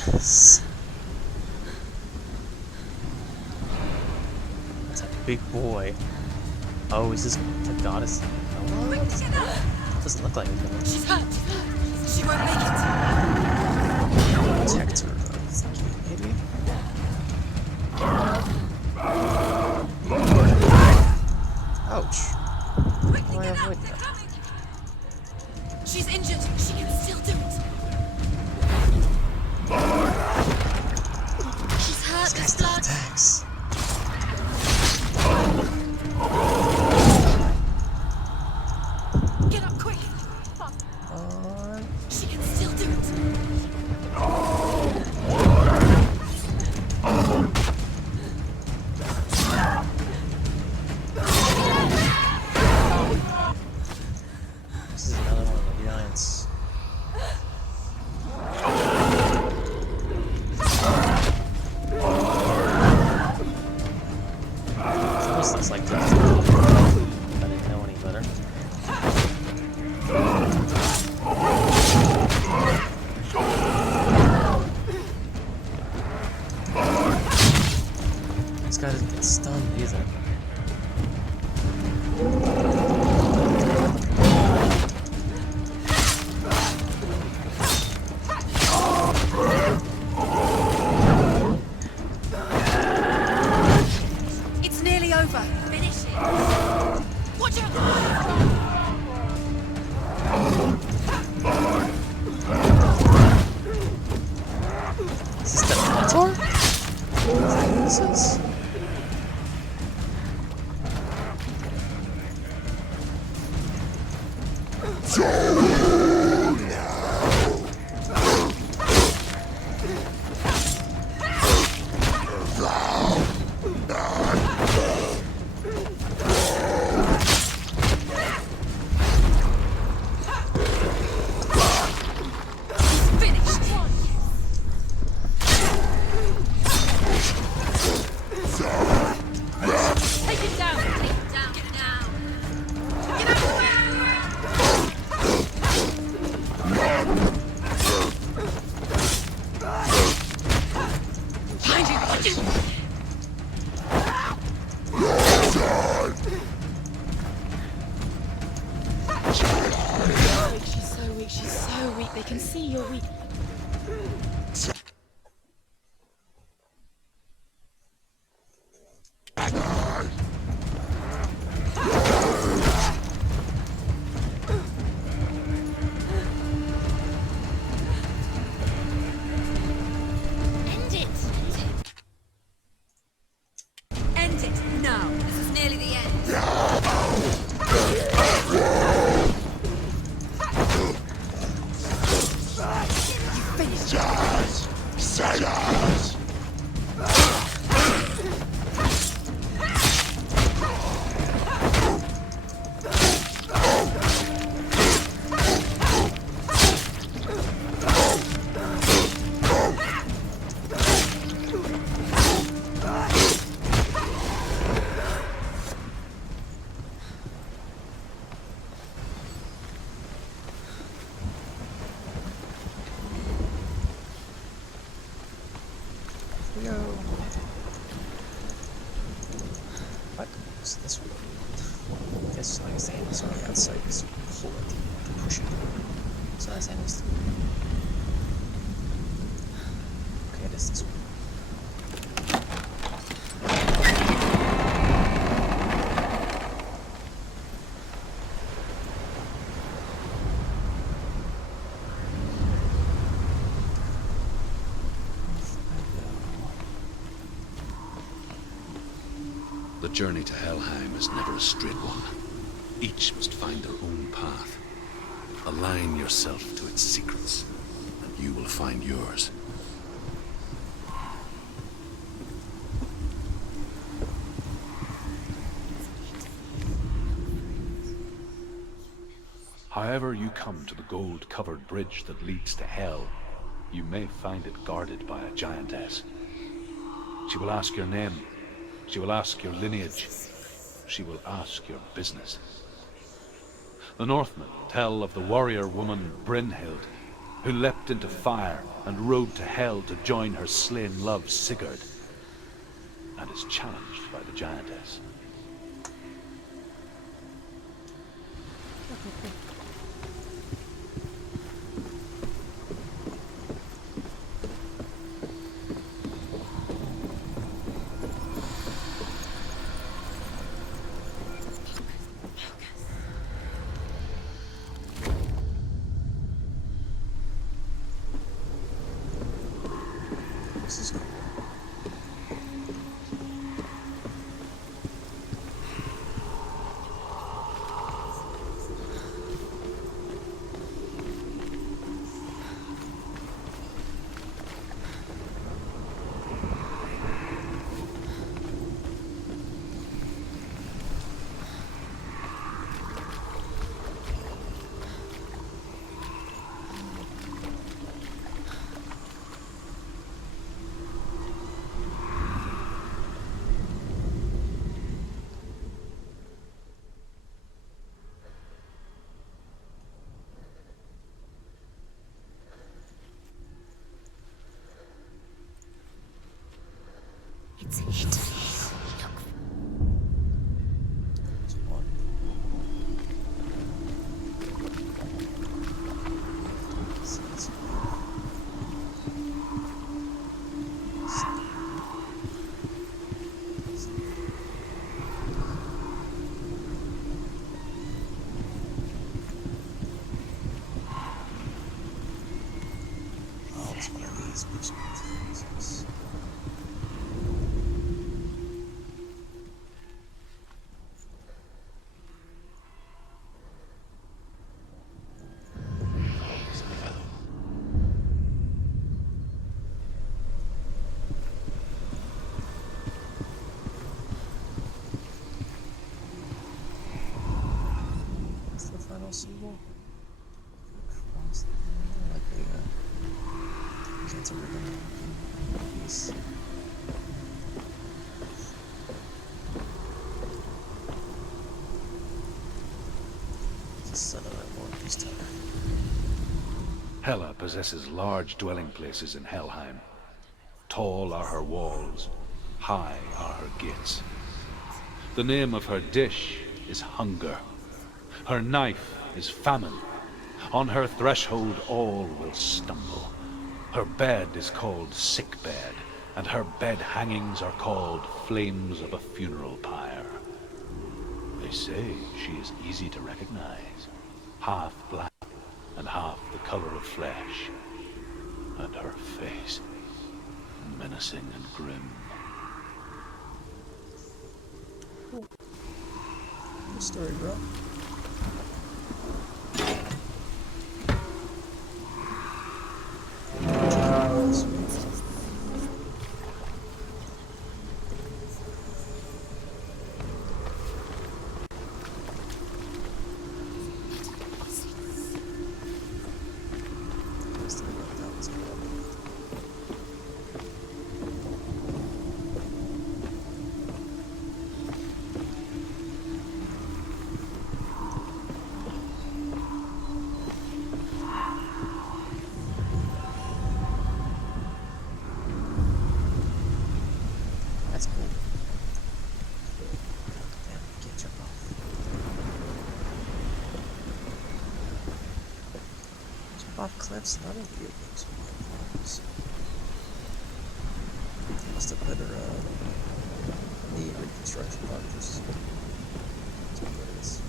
Goodness. That's a big boy. Oh, is this the goddess? Oh, doesn't look like it. She's hurt. She won't make it. Protector of the gate, maybe? Ouch. How do I avoid that? She's injured. She can still do it. She's hurt. This guy There's still blood. attacks. Get up quick. On. She can still do it. This is another one of the giants. It almost looks like this. I didn't know any better. This guy doesn't get stunned either. It's over. Finish it. Watch out! Is this the Minotaur? Is that what this is? She's so weak. They can see you're weak. End it! End it now. This is nearly the end. Go. What? What's this one? I guess the handle's on the outside, so pull it to push it. So that's handle's through. Okay, it is this one. The journey to Helheim is never a straight one. Each must find their own path. Align yourself to its secrets, and you will find yours. However you come to the gold-covered bridge that leads to Hell, you may find it guarded by a giantess. She will ask your name. She will ask your lineage. She will ask your business. The Northmen tell of the warrior woman Brynhild, who leapt into fire and rode to Hell to join her slain love Sigurd, and is challenged by the giantess. This is cool. It's hidden. Look. There's one. So it's- possible? Like that's a ribbon piece. Son of that one piece tower. Hela possesses large dwelling places in Helheim. Tall are her walls, high are her gates. The name of her dish is hunger. Her knife is famine. On her threshold all will stumble. Her bed is called sick bed, and her bed hangings are called flames of a funeral pyre. They say she is easy to recognize, half black and half the color of flesh, and her face menacing and grim. Cool. Good story, bro. That's cool. Damn, can't jump off. Jump off cliffs, not in video games. Must have put her knee reconstruction doctors. That's what it is.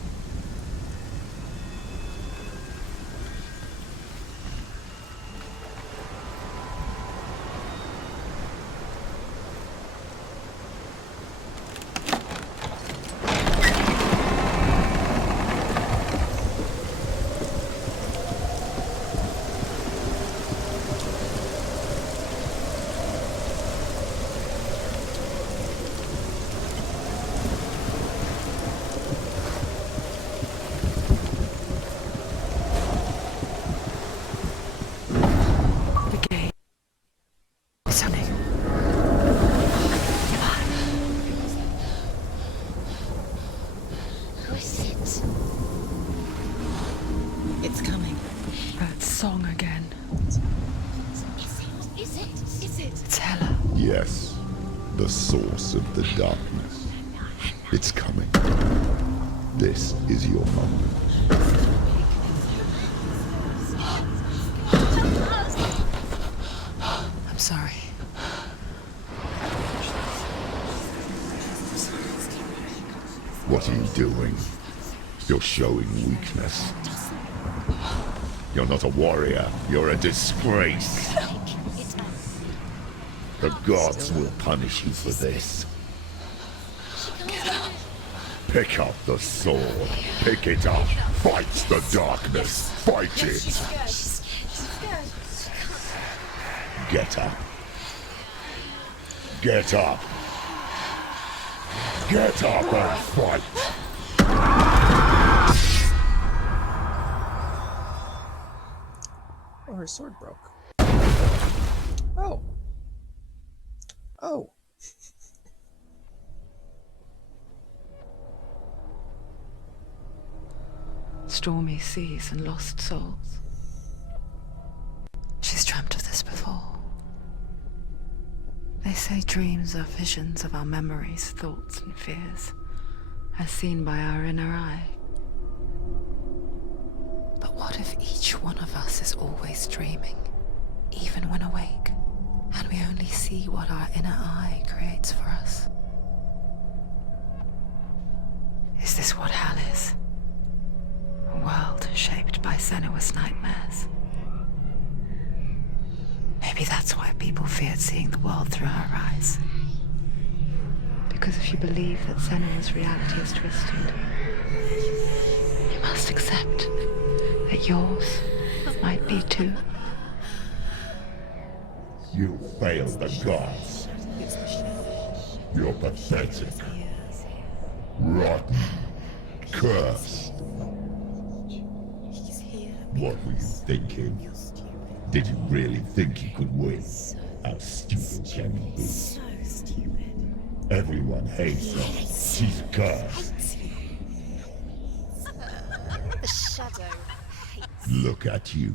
It's coming. That song again. Is it? It's Hela. Yes, the source of the darkness. It's coming. This is your moment. I'm sorry. What are you doing? You're showing weakness. You're not a warrior. You're a disgrace. The gods will punish you for this. Pick up the sword. Pick it up. Fight the darkness. Fight it. Get up. Get up. Get up and fight. Oh, her sword broke. Oh. Oh. Stormy seas and lost souls. She's dreamt of this before. They say dreams are visions of our memories, thoughts, and fears, as seen by our inner eye. But what if each one of us is always dreaming, even when awake, and we only see what our inner eye creates for us? Is this what hell is? A world shaped by Senua's nightmares. Maybe that's why people feared seeing the world through her eyes. Because if you believe that Senua's reality is twisted, you must accept that yours might be too. You failed the gods. You're pathetic. Rotten. Cursed. What were you thinking? Did you really think you could win? How stupid can you be? So stupid. Everyone hates her. She's cursed. The shadow hates. Look at you.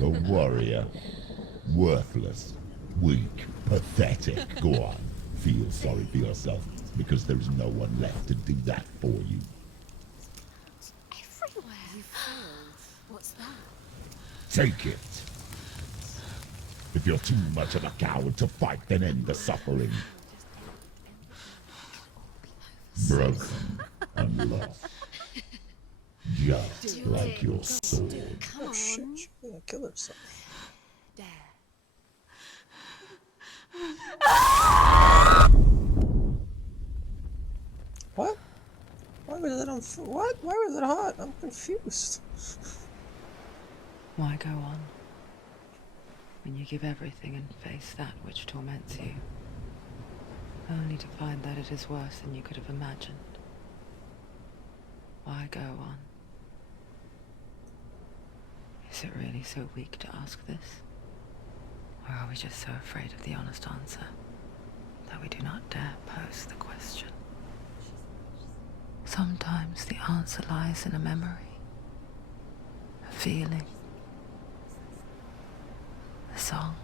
A warrior. Worthless. Weak. Pathetic. Go on. Feel sorry for yourself, because there is no one left to do that for you. Everywhere. You failed. What's that? Take it. If you're too much of a coward to fight, then end the suffering. Broken and lost. Just like your sword. Come Oh on. shit, she's gonna kill herself. Dare. What? Why was it on? What? Why was it hot? I'm confused. Why go on when you give everything and face that which torments you, only to find that it is worse than you could have imagined? Why go on? Is it really so weak to ask this? Or are we just so afraid of the honest answer that we do not dare pose the question? Sometimes the answer lies in a memory, a feeling, a song.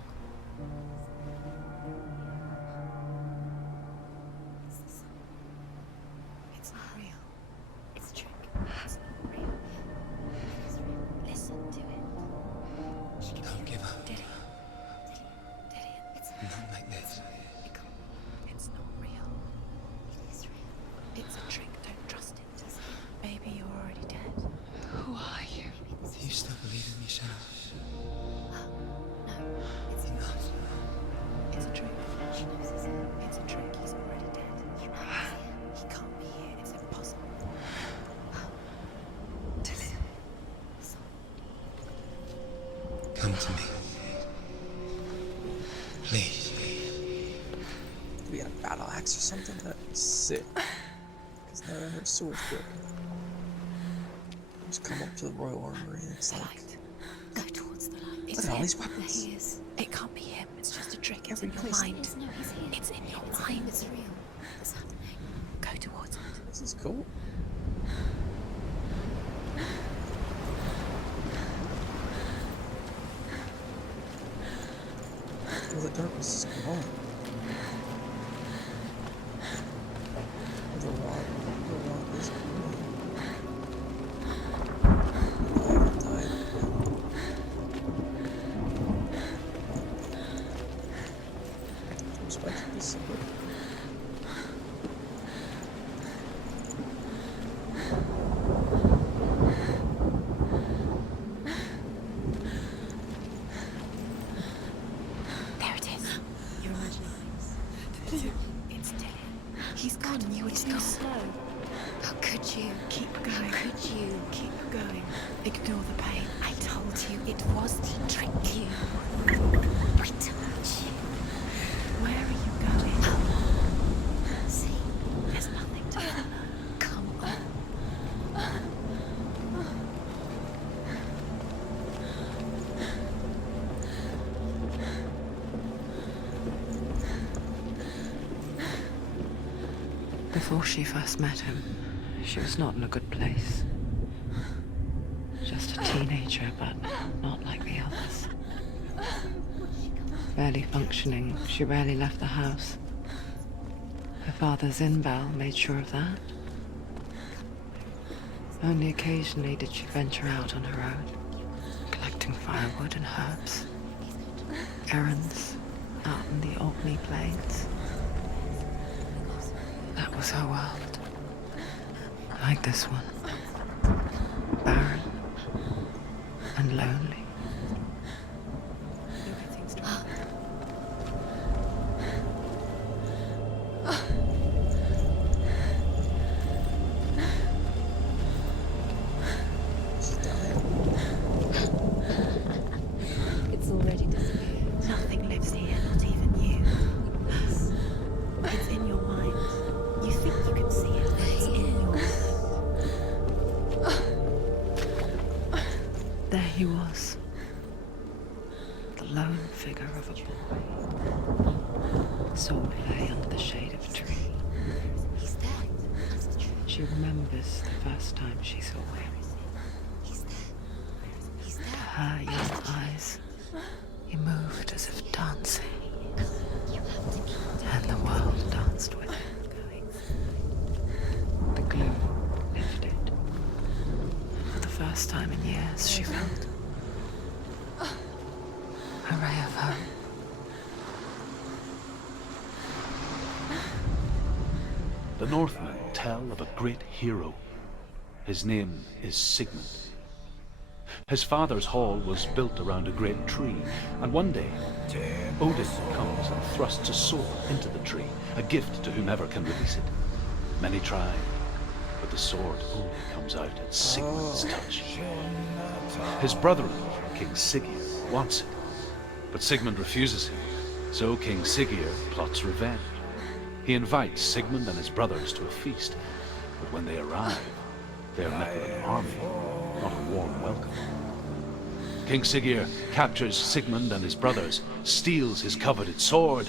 It's not real. It's a trick. It's not real. It's real. Listen to it. She can Don't give up. Did it? It's Not like this. It's not real. It is real. It's a trick. Don't trust it. Baby, you're already dead. Who are you? Do you still believe in me, Shadow? No, it's Enough. It's a trick. She knows it's him. It's a trick. He's already dead. He knows it's him. He can't be here. It's impossible. Come to me. Please. Do we got a battle axe or something? That's sick. Because now her sword's broken. Just come up to the royal armory and it's like, Light. Go towards the light. It's look at all him. these There weapons. he is. It can't be him. It's just a trick. It's Every in your place. mind. No, he's here. It's in your It's mind. him. It's real. It's happening. Go towards it. This is cool. Feel the darkness is gone. The rod is gone. I haven't died. Respect this. There it is. You're imagining things. It's Dylan. He's gone. You were too slow. How could you? Keep going. How could you? Keep going. Ignore the pain. I told you it was to trick you. I told you. Where are you going? See, There's nothing to follow. come on. Before she first met him, she was not in a good place. Just a teenager, but not like the others. Barely functioning, she rarely left the house. Her father Zinbal made sure of that. Only occasionally did she venture out on her own, collecting firewood and herbs, errands out in the Orkney Plains. That was her world. Like this one. Barren and lonely. Everything's wrong. She's down there. It's already disappeared. Nothing lives here, not even you. It's in your mind. You think you can see it, but it's in your mind. There figure of a boy. Sword lay under the shade of a tree. He's there. That's the truth. She remembers the first time she saw him. He's there. He's To there. her young eyes, he moved as if dancing, You have to keep and the world danced with him. going. The gloom lifted. For the first time in years, she felt a ray of hope. The Northmen tell of a great hero. His name is Sigmund. His father's hall was built around a great tree, and one day, Odin comes and thrusts a sword into the tree, a gift to whomever can release it. Many try, but the sword only comes out at Sigmund's touch. His brother-in-law, King Siggeir, wants it, but Sigmund refuses him, so King Siggeir plots revenge. He invites Sigmund and his brothers to a feast, but when they arrive, they are met with an army, not a warm welcome. King Siggeir captures Sigmund and his brothers, steals his coveted sword,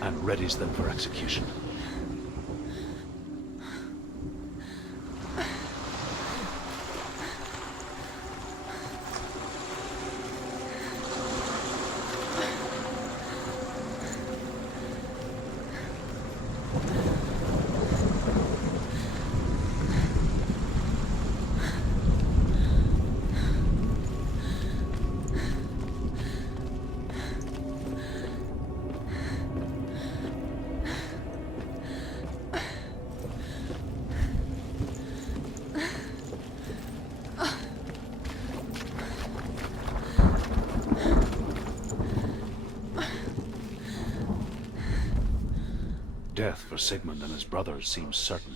and readies them for execution. Death for Sigmund and his brothers seems certain.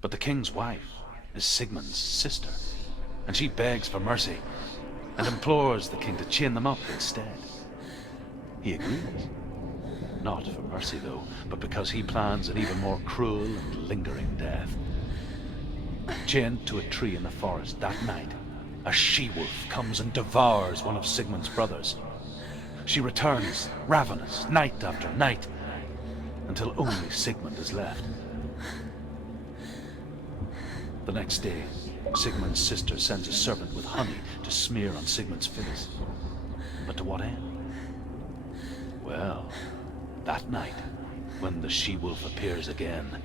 But the king's wife is Sigmund's sister, and she begs for mercy and implores the king to chain them up instead. He agrees. Not for mercy, though, but because he plans an even more cruel and lingering death. Chained to a tree in the forest that night, a she-wolf comes and devours one of Sigmund's brothers. She returns, ravenous, night after night, until only Sigmund is left. The next day, Sigmund's sister sends a serpent with honey to smear on Sigmund's face. But to what end? Well, that night, when the she-wolf appears again,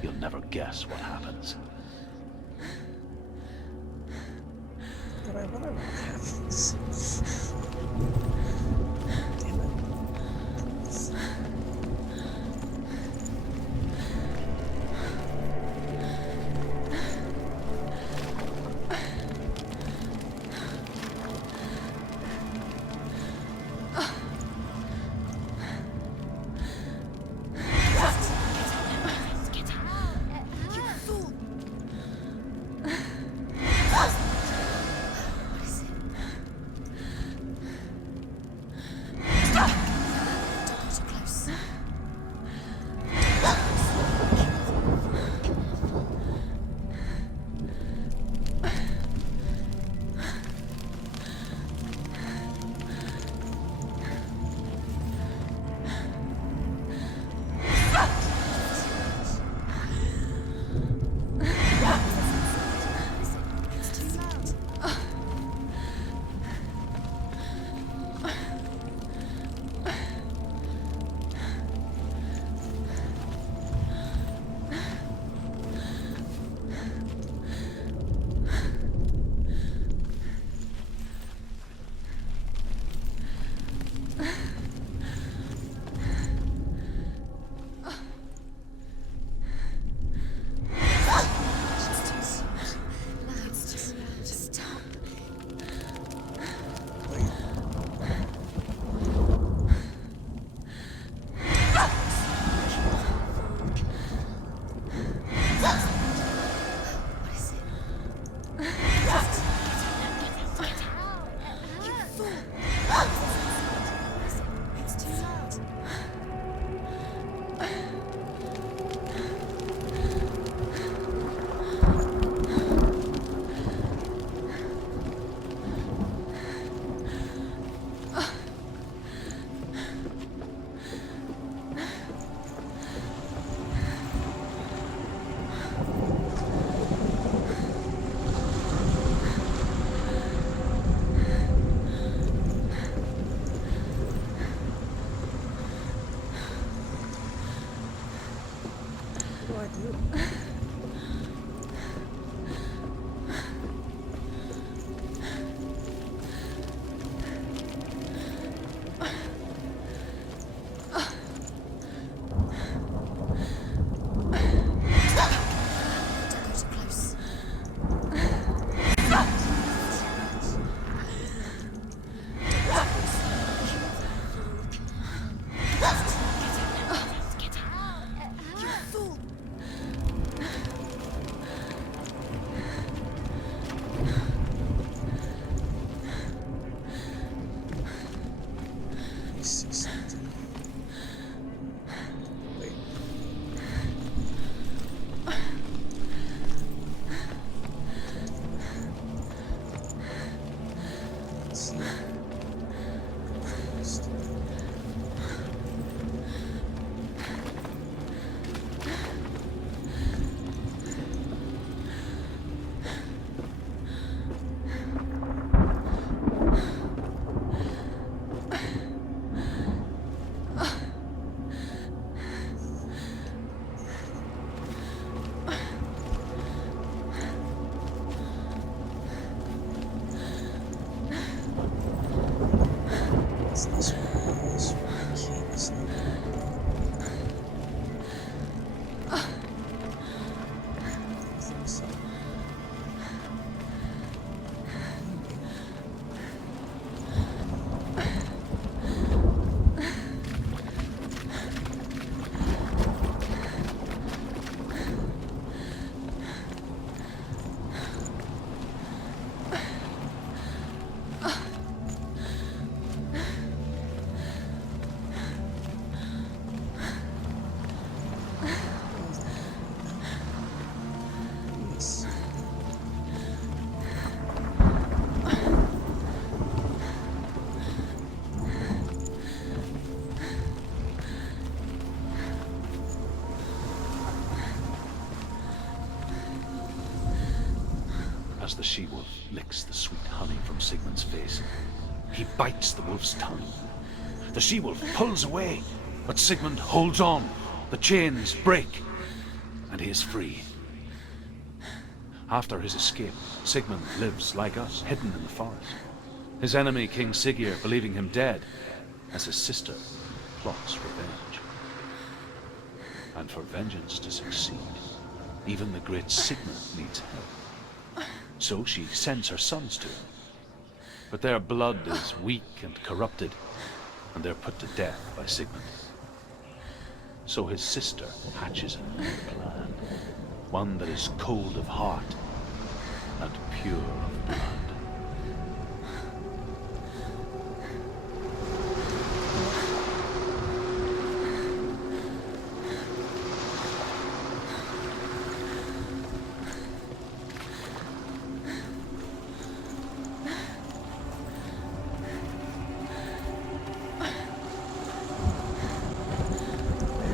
you'll never guess what happens. But I wonder what happens. Damn it. do I do? Don't go too close. Get out! You fool! Let me see something. Wait. Let's see. First. It's this one. This one. Key is I think so. Yes. As the she-wolf licks the sweet honey from Sigmund's face, he bites the wolf's tongue. The she-wolf pulls away, but Sigmund holds on. The chains break, and he is free. After his escape, Sigmund lives like us, hidden in the forest. His enemy, King Siggeir, believing him dead, as his sister plots revenge. And for vengeance to succeed, even the great Sigmund needs help. So she sends her sons to him. But their blood is weak and corrupted, and they're put to death by Sigmund. So his sister hatches a new plan, one that is cold of heart and pure of blood.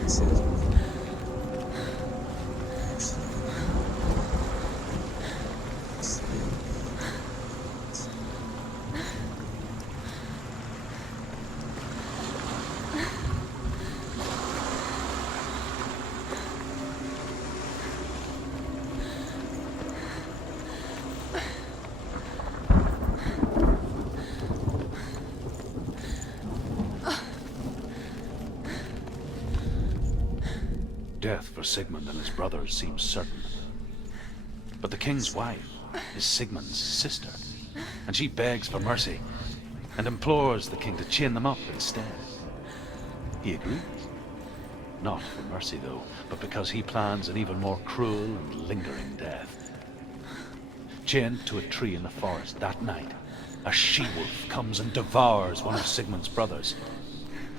This is Death for Sigmund and his brothers seems certain. But the king's wife is Sigmund's sister, and she begs for mercy and implores the king to chain them up instead. He agrees. Not for mercy, though, but because he plans an even more cruel and lingering death. Chained to a tree in the forest that night, a she-wolf comes and devours one of Sigmund's brothers.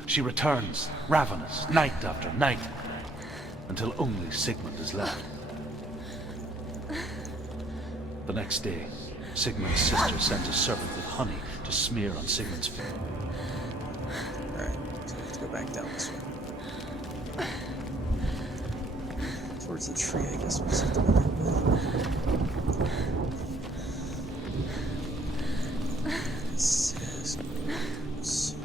She returns, ravenous, night after night, until only Sigmund is left. The next day, Sigmund's sister sends a servant with honey to smear on Sigmund's feet. alright. So we have to go back down this way. Towards the tree, I guess we'll set the one. It says goes.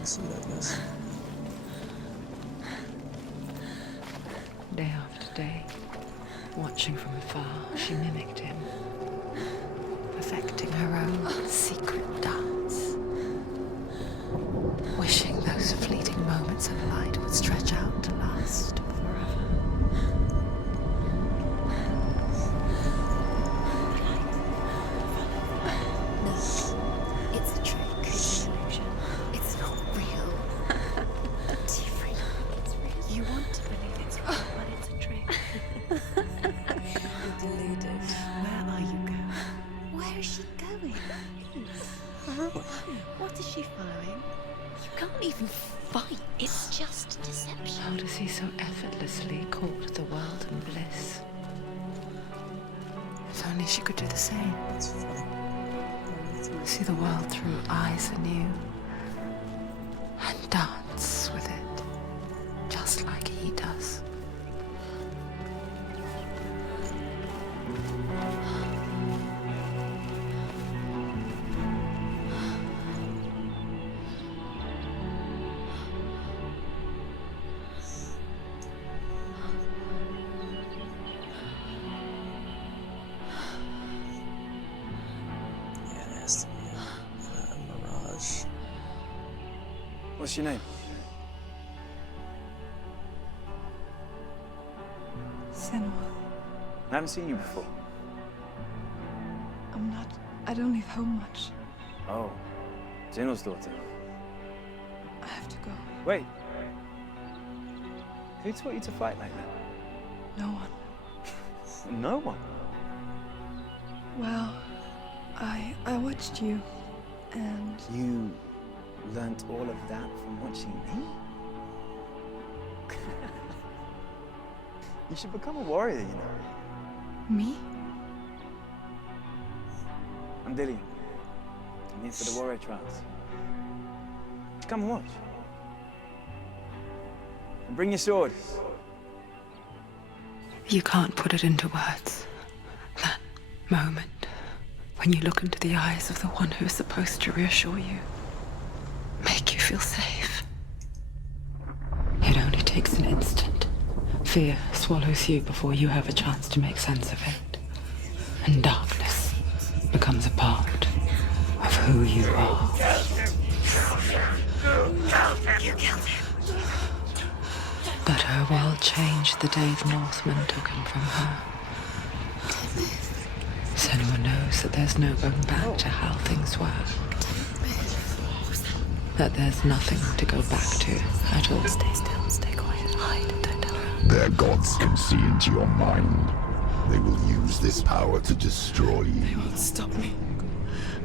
can see it, I guess. Day after day, watching from afar, she mimicked him, perfecting her own secret dance, wishing those fleeting moments of light would stretch out to last forever. No, it's a trick. It's an illusion. It's not real. Do you really think it's real? You want to believe it's real, but it's a trick. You're deluded. Where are you going? Where is she going? What is she following? You can't even fight. It's just deception. How does he so effortlessly court the world and bliss? If only she could do the same. That's funny. See the world through eyes anew and dance with it, just like he does. Yeah, it has to be a mirage. What's your name? Senua, I haven't seen you before. I don't leave home much. Oh, Zeno's daughter. I have to go. Wait. Who taught you to fight like that? No one. No one. Well, I watched you, and You learnt all of that from watching me? You should become a warrior, you know. me? I'm Dillian. I'm here for the warrior trials. Come and watch. And bring your sword. You can't put it into words. That moment when you look into the eyes of the one who is supposed to reassure you, make you feel safe. It only takes an instant. Fear swallows you before you have a chance to make sense of it. And darkness becomes a part of who you are. You killed him. But her world changed the day the Northmen took him from her. Senua knows that there's no going back to how things were. That there's nothing to go back to at all. Stay still, stay quiet, hide, don't tell her. Their gods can see into your mind. They will use this power to destroy you. They won't stop me.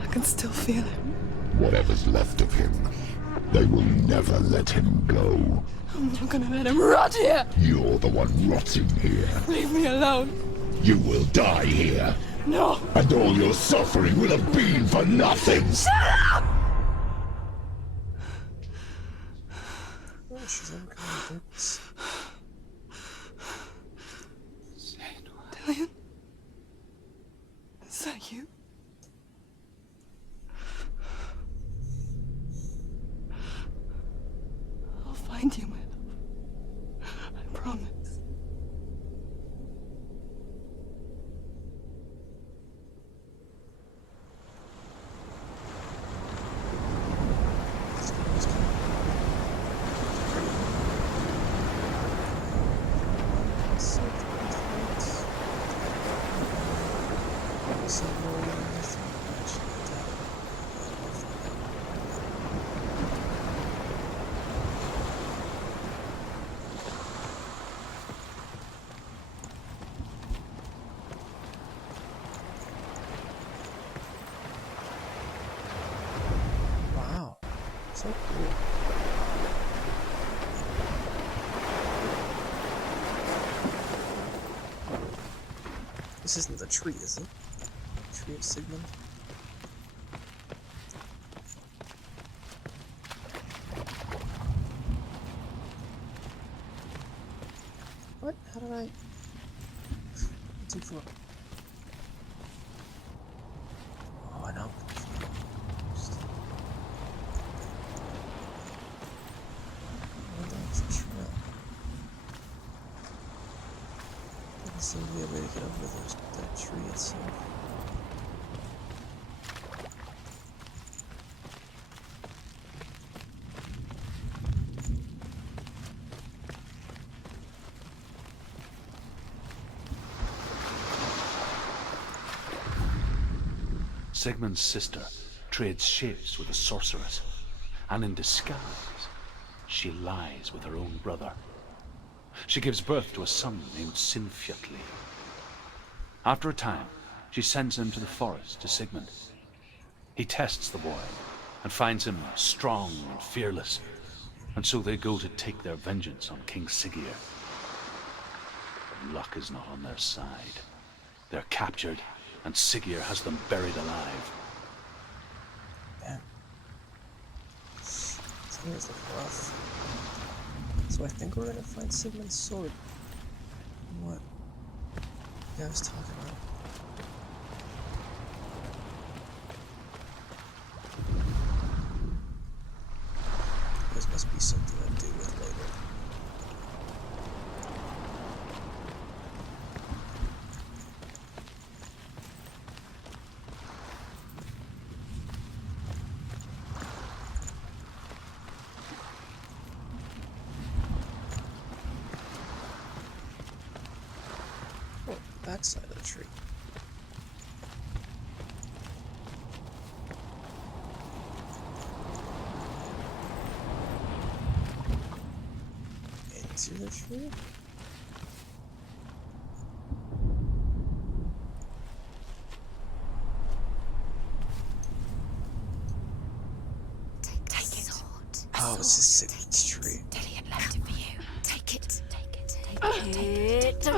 I can still feel him. Whatever's left of him, they will never let him go. I'm not gonna let him rot here. You're the one rotting here. Leave me alone. You will die here. No. And all your suffering will have been for nothing. Oh, she's overcoming darkness. Dillian? Is that you? I'll find you, my love. I promise. Wow, so cool. This isn't the tree, is it? Tree of Sigmund? What? How did I... 2-4. Oh, I know. seems to be a way to get over that tree itself. Sigmund's sister trades shapes with a sorceress, and in disguise, she lies with her own brother. She gives birth to a son named Sinfjotli. After a time, she sends him to the forest to Sigmund. He tests the boy and finds him strong and fearless, and so they go to take their vengeance on King Siggeir. But luck is not on their side. They're captured, and Siggeir has them buried alive. Damn. Siggeir's looking rough. So I think we're gonna find Sigmund's sword. What? Yeah, I was talking about. This must be something I deal with later. Backside of the tree. Into the tree? Take the sword. Oh, this is Sigmund's tree. Dillion left it for you. Take it. Take it. Take it. Don't take it.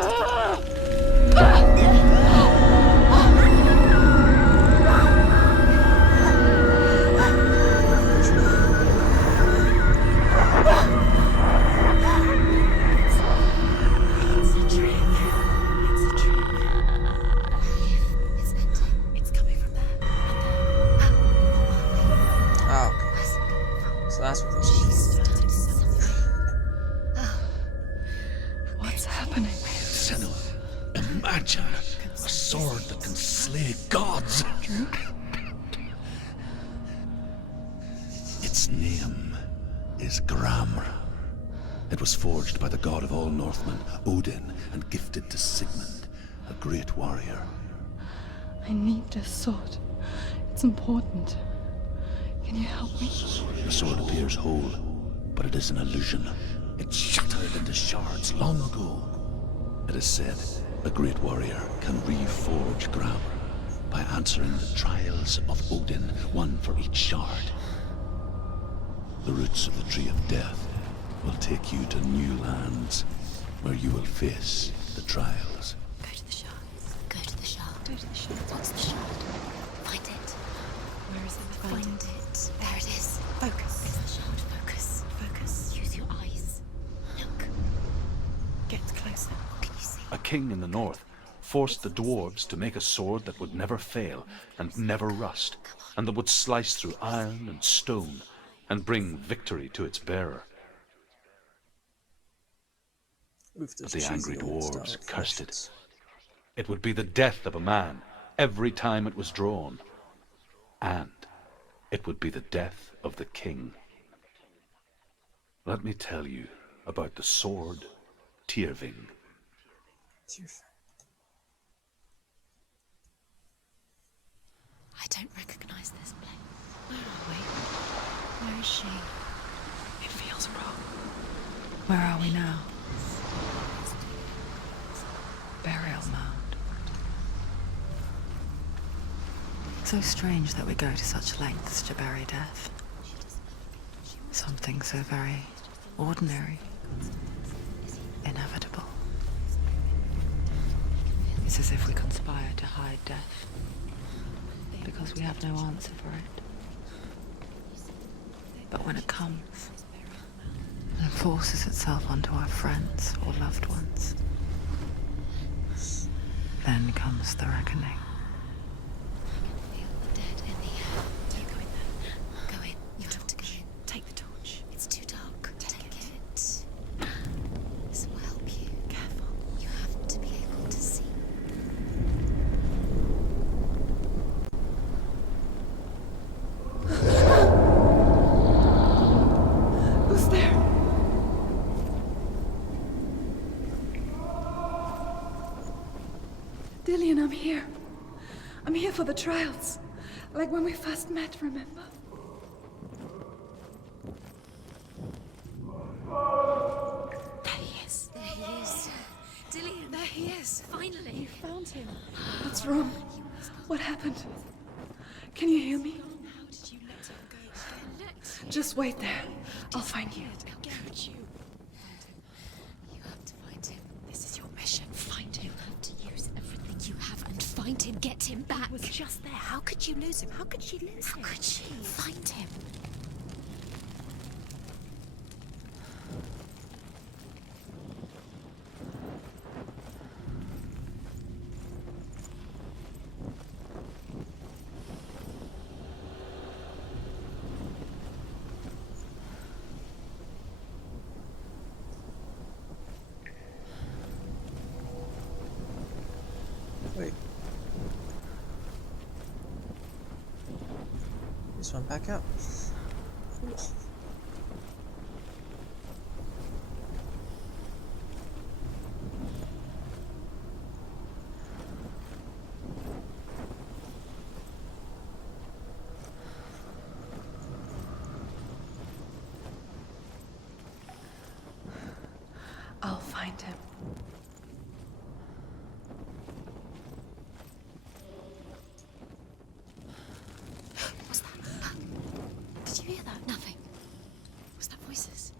So that's what this is. What's happening? Senua, imagine a sword that can slay gods. Its name is Gramr. It was forged by the god of all Northmen, Odin, and gifted to Sigmund, a great warrior. I need this sword. It's important. Can you help me? The sword appears whole, but it is an illusion. It shattered into shards long ago. It is said a great warrior can reforge Gramr by answering the trials of Odin, one for each shard. The roots of the Tree of Death will take you to new lands where you will face the trials. Go to the shard. Go to the shard. Go to the shard. What's the shard? Find it. Where is it? Find it. There it is. Focus. It's the shard. Focus. Focus. Use your eyes. Look. Get closer. What can you see? A king in the north forced the dwarves to make a sword that would never fail and never rust, and that would slice through iron and stone and bring victory to its bearer. Oof, But those the angry cheesy old style dwarves cursed it. reflections. It would be the death of a man every time it was drawn, and it would be the death of the king. Let me tell you about the sword Tyrving. I don't recognize this place. Where are we? Where is she? It feels wrong. Where are we now? Burial mound. So strange that we go to such lengths to bury death. Something so very ordinary, inevitable. It's as if we conspire to hide death, because we have no answer for it. But when it comes and forces itself onto our friends or loved ones, then comes the reckoning. Feel the dead in the air. You go in there. Go in. You have to go in. Take the torch. It's too dark. Take it. This will help you. Careful. You have to be able to Dillian, I'm here. I'm here for the trials. Like when we first met, remember? There he is. There he is. Dillian, there he is. Finally. You found him. What's wrong? What happened? Can you hear me? How did you let him go? Just wait there. I'll find you. How could you? You have to find him. This is your mission. Find him. You have to use everything you have and find him. Get him back. He was just there. How could you lose him? How could she lose him? How could she? Find him. Wait. This one back out. I'll find him. What's that? Did you hear that? Nothing. Was that voices?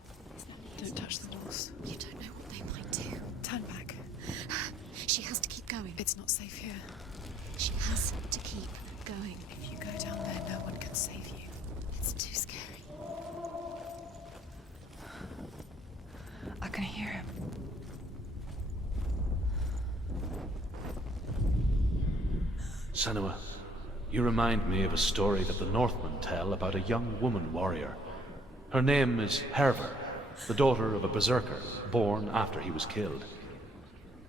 Don't touch the doors. You don't know what they might do. Turn back. She has to keep going. It's not safe here. She has to keep going. If you go down there, no one can save you. It's too scary. I can hear him. Senua, you remind me of a story that the Northmen tell about a young woman warrior. Her name is Herver, the daughter of a berserker born after he was killed.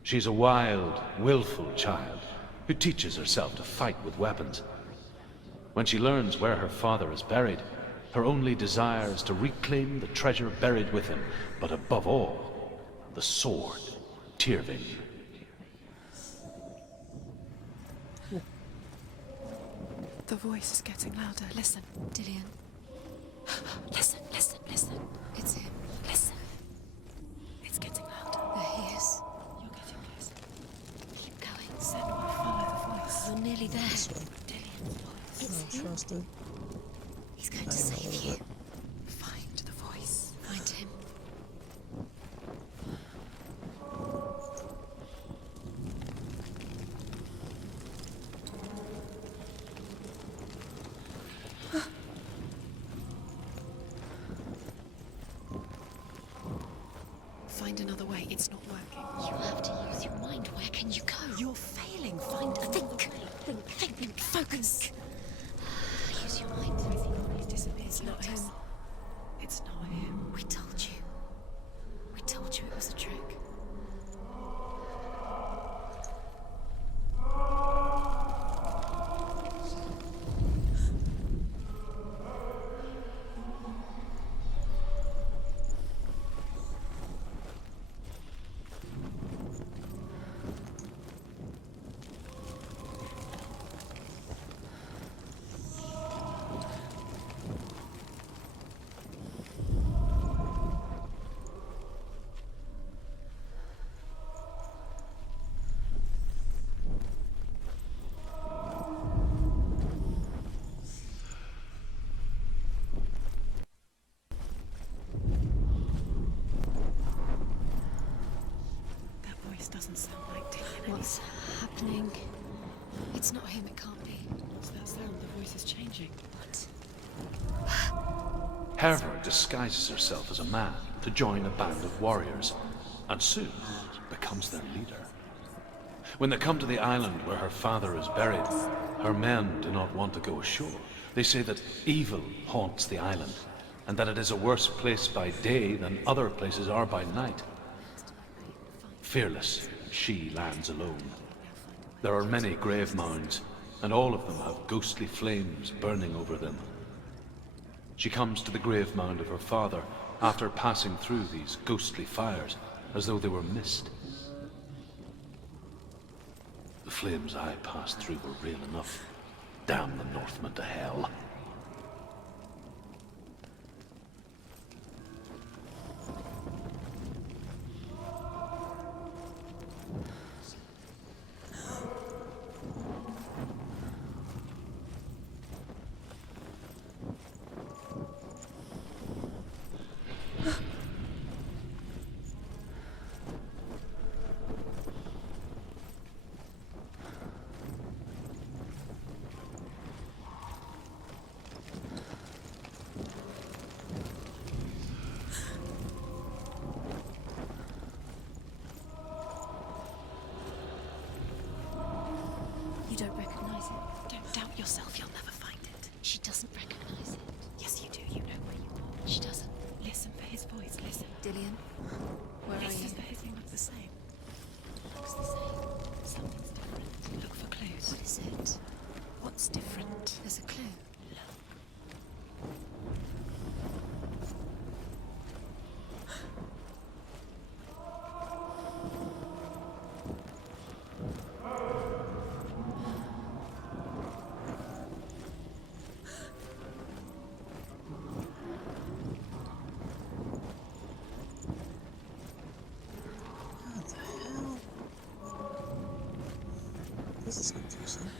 She's a wild, willful child who teaches herself to fight with weapons. When she learns where her father is buried, her only desire is to reclaim the treasure buried with him, but above all, the sword, Tyrving. The voice is getting louder. Listen. Dillian. Listen, listen, listen. It's him. Listen. It's getting louder. There he is. You're getting closer. Keep going. Senua, follow the voice. You're nearly there. Dillian's voice. It's him. Trusted. He's going to save you. Find the voice. Find him. Find another way. It's not working. You have to use your mind. Where can you go? You're failing. Find another Think. way. Think. Focus. Use your mind. He's disappeared. It's not him. It's not him. We told you. We told you it was a trick. That voice doesn't sound like Dillian. What's happening? It's not him. It can't be. What's that sound? The voice is changing. What? Herver disguises herself as a man to join a band of warriors, and soon becomes their leader. When they come to the island where her father is buried, her men do not want to go ashore. They say that evil haunts the island, and that it is a worse place by day than other places are by night. Fearless, she lands alone. There are many grave mounds, and all of them have ghostly flames burning over them. She comes to the grave mound of her father after passing through these ghostly fires, as though they were mist. The flames I passed through were real enough. Damn the Northmen to hell. You don't recognize it? Don't doubt yourself, you'll never find it. She doesn't recognize it. Yes, you do. You know where you are. She doesn't. Listen for his voice. Listen. Dillian, where are Yes, you? does the hissing look the same? Looks the same. Something's different. Look for clues. What is it? What's different? There's a clue. What the hell? This is confusing.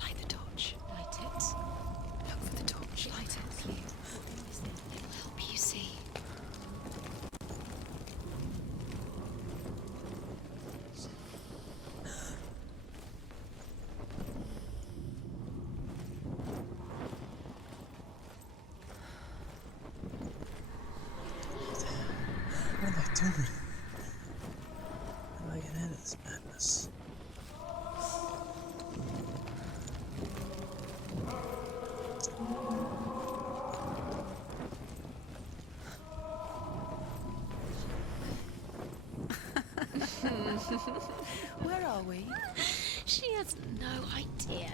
Light the torch. Light it. Look for the torch. Light it. It'll help you see. What am I doing? How do I get out of this madness? Where are we? She has no idea.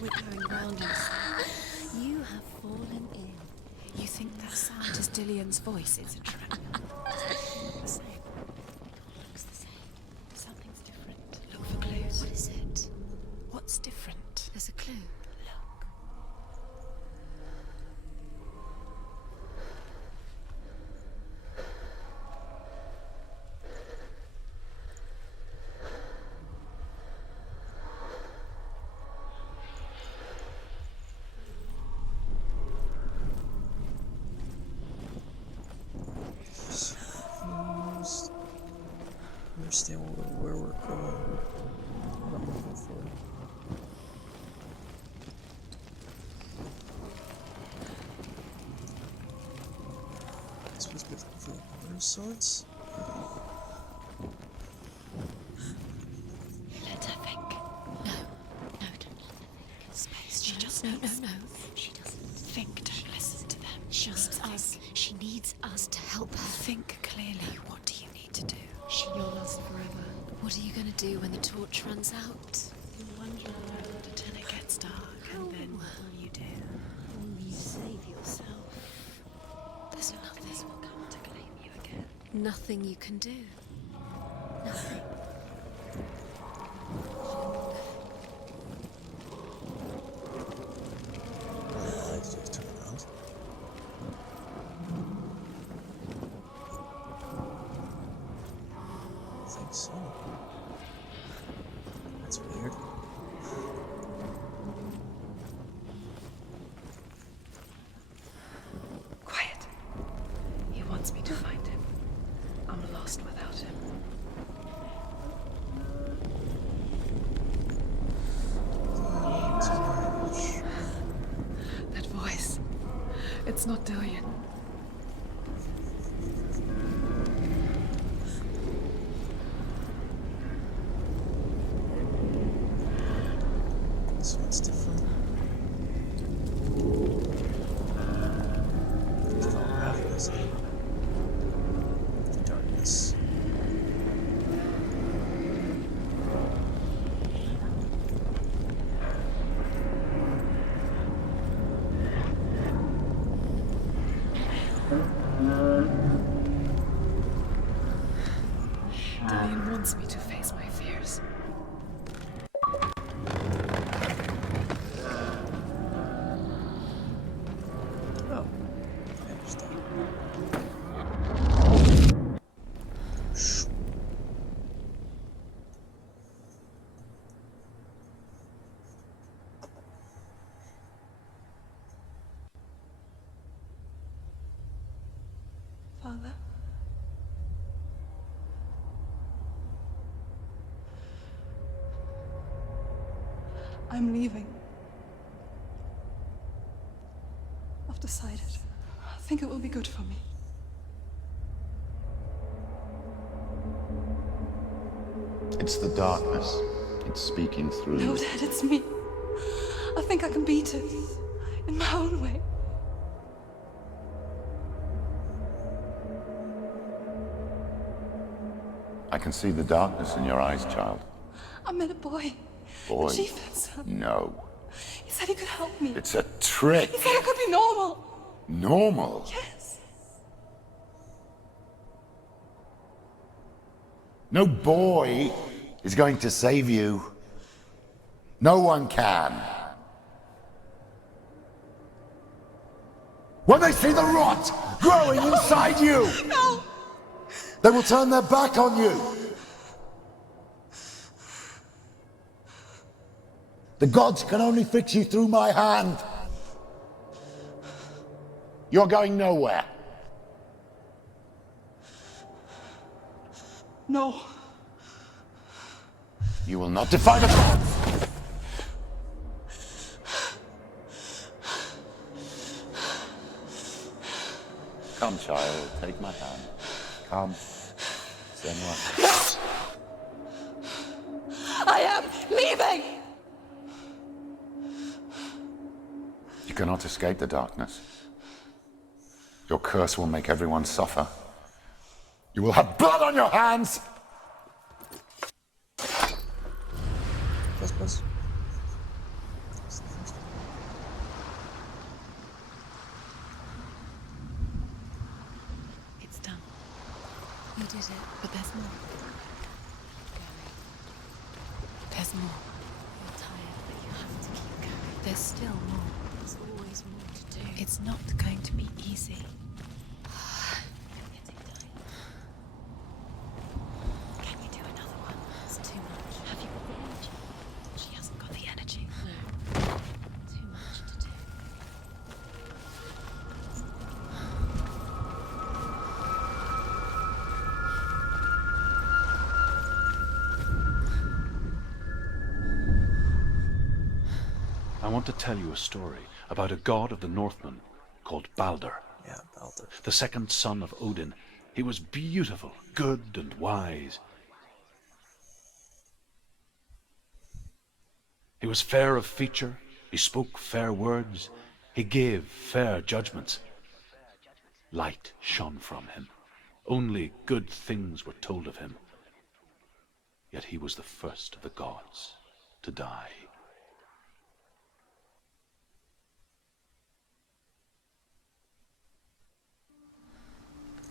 We're going round in a circle. You have fallen in. You think that sound is Dillian's voice? It's a trap. The same. Looks the same. Something's different. Look for clues. What is it? What's different? There's a clue. Look. Confused. Understand where we're going. What I'm looking for. I'm supposed to be looking for the water swords? Let her think. No, don't let her think. Space. She just No, needs. no. She doesn't. Think. Don't listen to them. Just us. She needs us to help her. Think clearly. What do you need to do? You'll last forever. What are you going to do when the torch runs out? You'll wander around until it gets dark, and then what will you do? Will you save yourself? There's nothing will come to claim you again. Nothing you can do. Nothing. Let's just turn around. I think so. That's weird. Quiet. He wants me to find him. I'm lost without him. That voice. It's not Dillian. This one's different. Look Father. I'm leaving. I've decided. I think it will be good for me. It's the darkness. It's speaking through No, you. Dad, it's me. I think I can beat it. In my own way. I can see the darkness in your eyes, child. I met a boy. Boy. The chieftain's son. No. He said he could help me. It's a trick. He said I could be normal. Normal? Yes. No boy is going to save you. No one can. When they see the rot growing inside you, No! they will turn their back on you. The gods can only fix you through my hand. You're going nowhere. No. You will not defy the gods. Come, child, take my hand. Come. Senua. I am leaving! You cannot escape the darkness. Your curse will make everyone suffer. You will have blood on your hands! Plus. It's done. You did it, but there's more. There's more. You're tired, but you have to keep going. There's still more. There's always more to do. It's not going to be easy. You're getting tired. Can you do another one? It's too much. Have you got the energy? She hasn't got the energy. No. Too much to do. I want to tell you a story about a god of the Northmen called Balder. Yeah, Balder. The second son of Odin. He was beautiful, good, and wise. He was fair of feature, he spoke fair words, he gave fair judgments. Light shone from him. Only good things were told of him. Yet he was the first of the gods to die.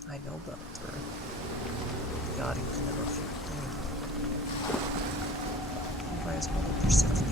I know Balder. The god he was never 15. By his mother Persephone.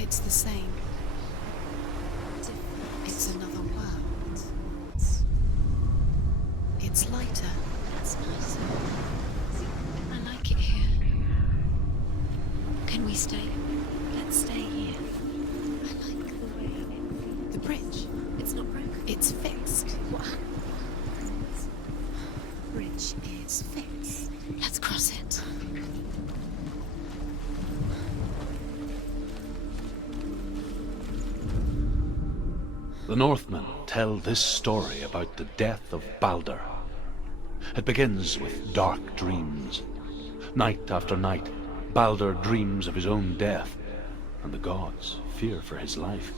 It's the same. It's another world. It's lighter. That's nice. I like it here. Can we stay? Let's stay here. I like the way The bridge. it's not broken. It's fixed. What happens? Bridge is fixed. Let's cross it. The Northmen tell this story about the death of Balder. It begins with dark dreams. Night after night, Balder dreams of his own death, and the gods fear for his life.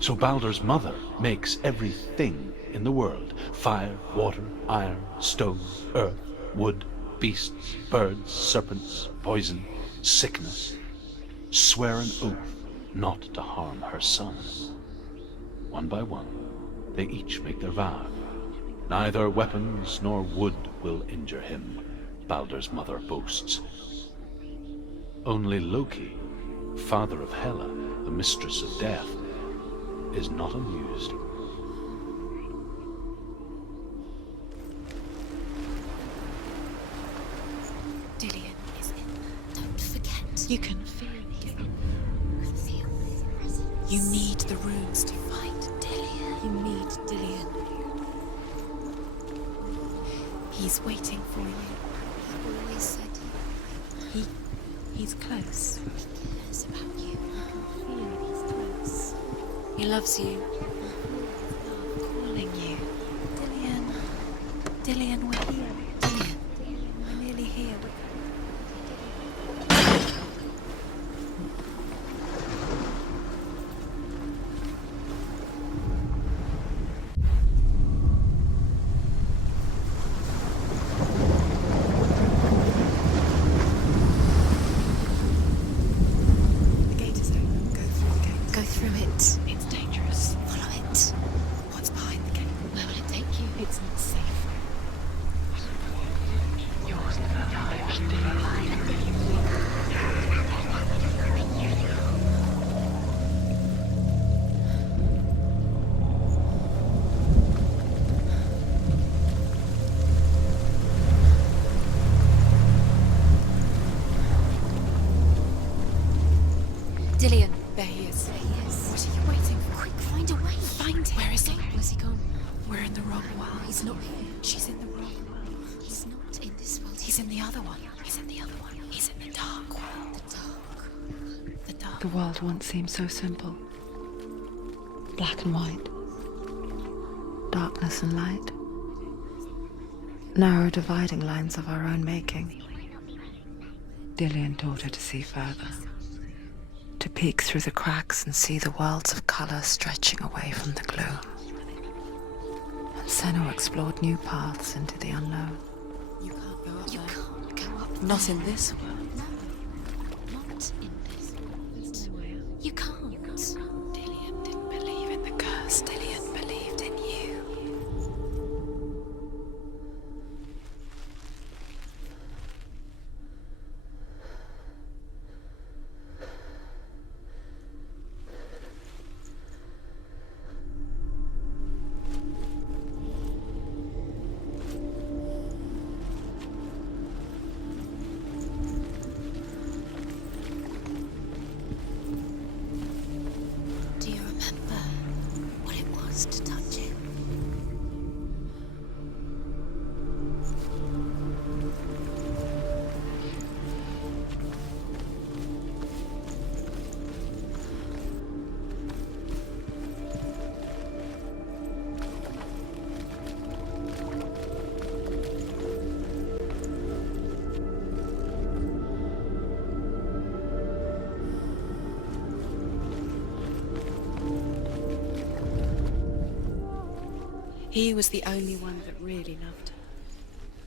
So Balder's mother makes everything in the world: fire, water, iron, stone, earth, wood, beasts, birds, serpents, poison, sickness, swear an oath not to harm her son. one by one, they each make their vow. Neither weapons nor wood will injure him, Baldur's mother boasts. Only Loki, father of Hela, the mistress of death, is not amused. Dillion is in. Don't forget. You can feel him. You need the runes to fight Dillion. You need Dillion. He's waiting for you. He always said He's close. he cares about you. I can feel he's close. He loves you. Calling you. Dillion. Dillion, we're here. Dillion. We're nearly here. The gate is open. Go through the gate. Go through it. It's dangerous. Follow it. What's behind the gate? Where will it take you? It's not safe. Dillion. There he is. There he is. What are you waiting for? Quick, find a way. Find him. Where is he? Where's he gone? We're in the wrong world. He's not here. She's in the wrong world. He's not in this world. He's in the other one. He's in the other one. He's in the dark world. the dark. The dark. The world once seemed so simple. Black and white. Darkness and light. Narrow dividing lines of our own making. Dillion taught her to see further. To peek through the cracks and see the worlds of color stretching away from the gloom. And Senua explored new paths into the unknown. You can't go up You there. can't go up Not there. in this world. No, not in this world. You can't. Dillion didn't believe in the curse. Dillion believed in you. Do you remember what it was to touch him? He was the only one that really loved her.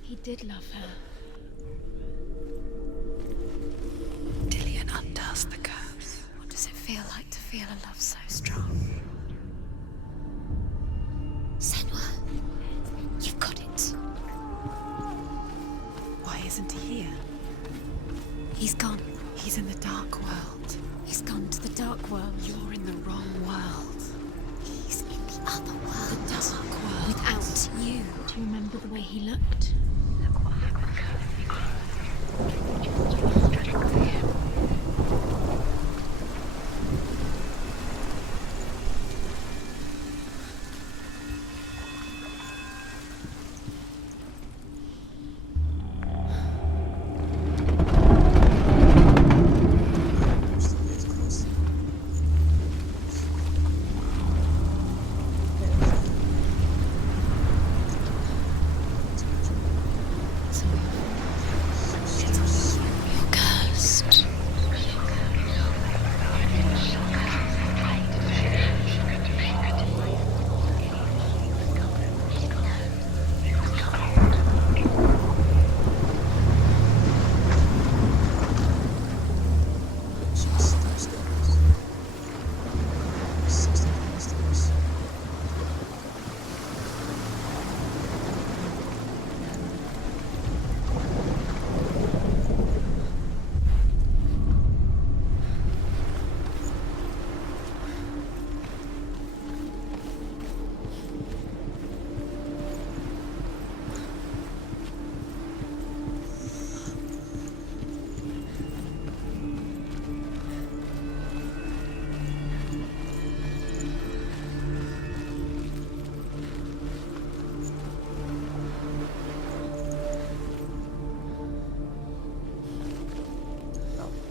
He did love her. Dillion undoes the curse. What does it feel like to feel a love so strong? Senua, you've got it. Why isn't he here? He's gone. He's in the dark world. He's gone to the dark world. You're in the wrong world. He's in the other world. The dark world. Without you. Do you remember the way he looked? Look what happened.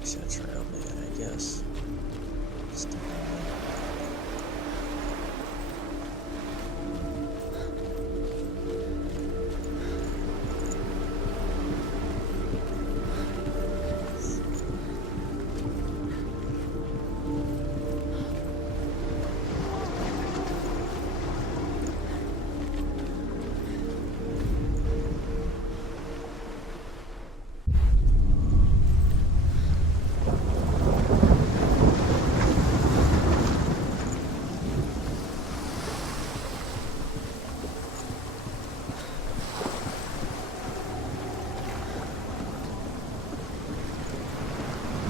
Just gotta try out that, I guess. Stick it in.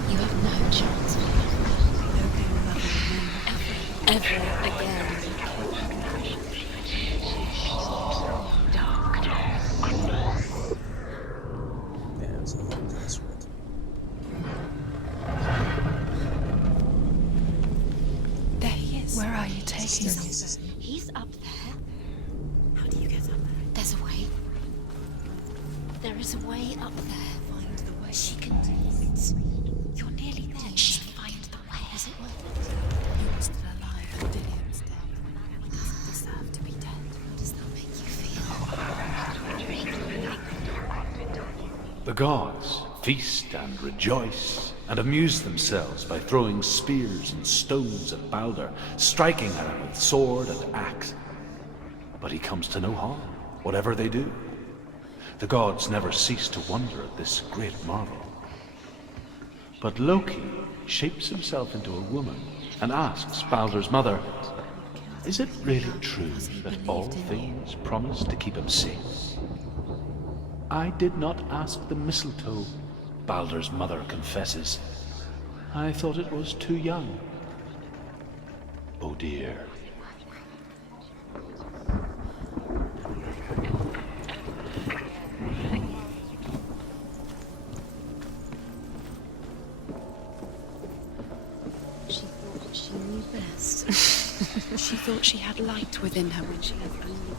You have no chance, ever again. Yeah, it was a whole password. There he is. Where are you taking me? He's up there. How do you get up there? There's a way. There is a way up there. Find the way. She can do it. You're nearly there. She can find the way. Is it worth it? You were still alive and Dillian's dead. He doesn't deserve to be dead. How does that make you feel? The gods feast and rejoice and amuse themselves by throwing spears and stones at Balder, striking at him with sword and axe. But he comes to no harm, whatever they do. The gods never cease to wonder at this great marvel. But Loki shapes himself into a woman and asks Balder's mother, "Is it really true that all things promise to keep him safe?" "I did not ask the mistletoe," Balder's mother confesses. "I thought it was too young." Oh dear. She thought she knew best. She thought she had light within her when she was only.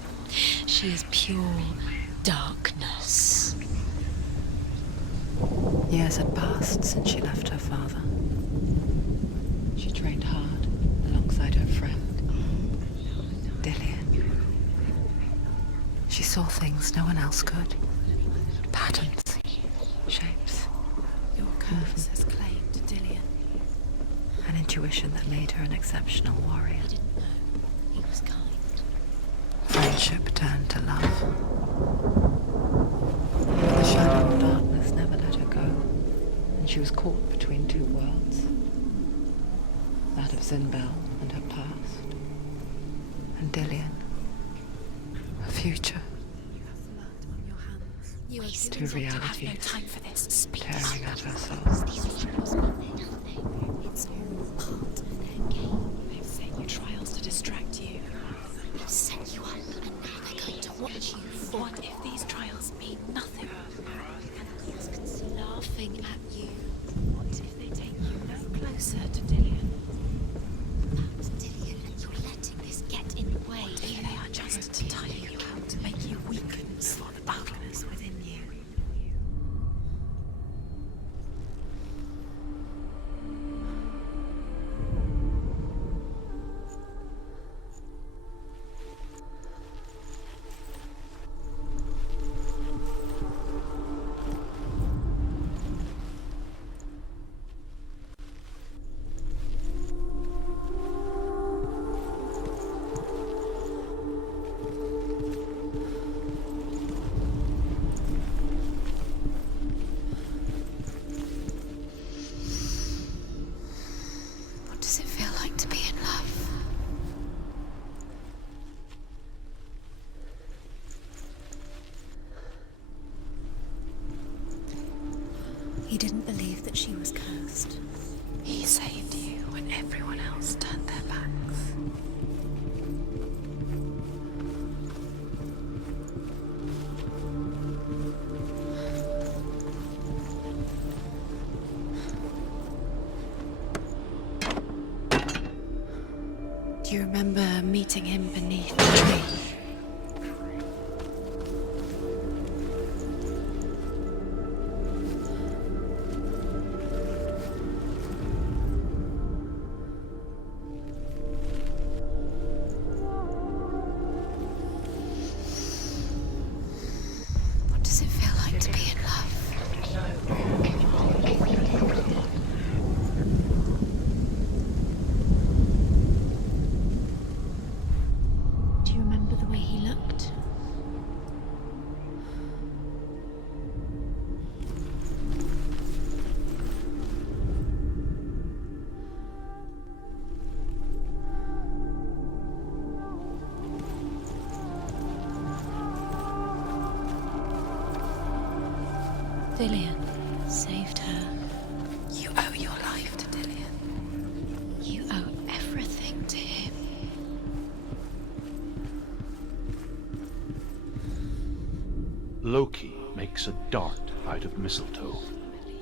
She is pure darkness. Years had passed since she left her father. She trained hard alongside her friend, Dillian. She saw things no one else could. Patterns, shapes, Your curse has claimed Dillian. an intuition that made her an exceptional warrior. He didn't know. He was kind. Friendship turned to love. The shadow of darkness never let her go, and she was caught between two worlds. That of Zinbel and her past, and Dillian, her future. You have blood on your hands. You are Two still You have no realities time for this. Speak tearing up. at her soul. These trials mean nothing. It's all part of their game. They've set you trials to distract you. They've set you up, and now they're going to watch you fall. What if these trials mean nothing? And laughing at you. What if they take you no closer to Dillian? That's Dillian, and you're letting this get in the way. What if they are just to tire you out, to make you weaken for the darkness within you? What does it feel like to be in love? He didn't believe that she was cursed. He saved you when everyone else turned their backs. Do you remember meeting him beneath the tree? to be in love. Do you remember the way he looked? Dillian saved her. You owe your life to Dillian. You owe everything to him. Loki makes a dart out of mistletoe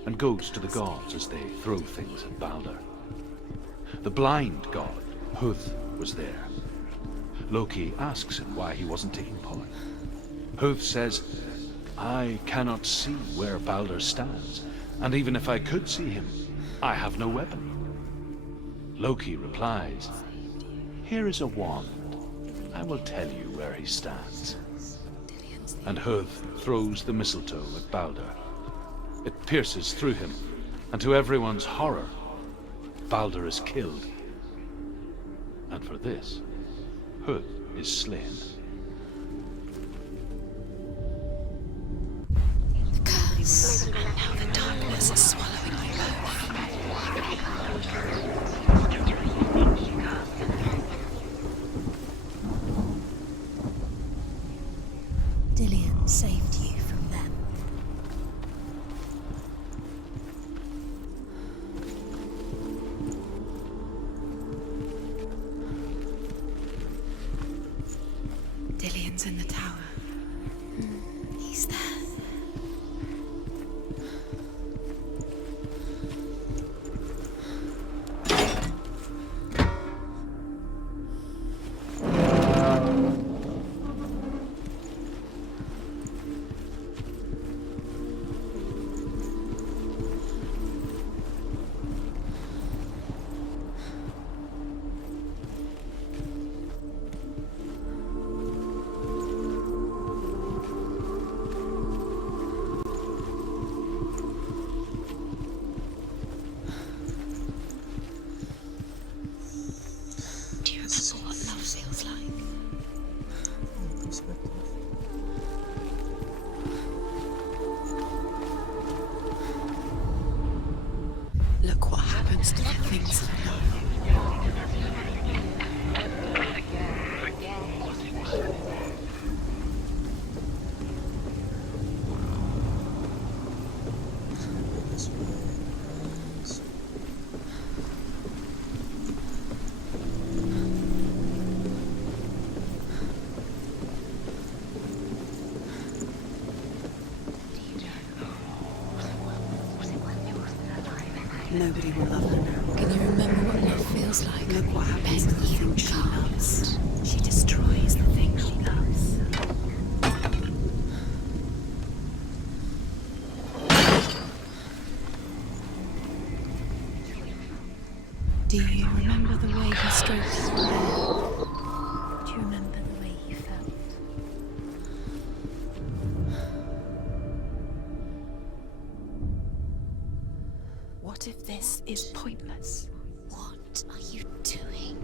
and goes to the gods as they throw things at Balder. The blind god, Huth, was there. Loki asks him why he wasn't taking part. Huth says, I cannot see where Balder stands, and even if I could see him, I have no weapon. Loki replies, here is a wand. I will tell you where he stands. And Huth throws the mistletoe at Balder. It pierces through him, and to everyone's horror, Balder is killed. And for this, Huth is slain. And now the darkness is swallowing you both. Dillian saved you from them. Dillian's in the tower. He's there. Do you remember what love feels like? Look what happens to the things of love. Nobody will love her now. Can you remember what love feels like? Look what happens to the things she loves. She destroys the things she loves. Do you remember the way he stroked his hair? Do you remember the way he felt? What if this is pointless? What are you doing?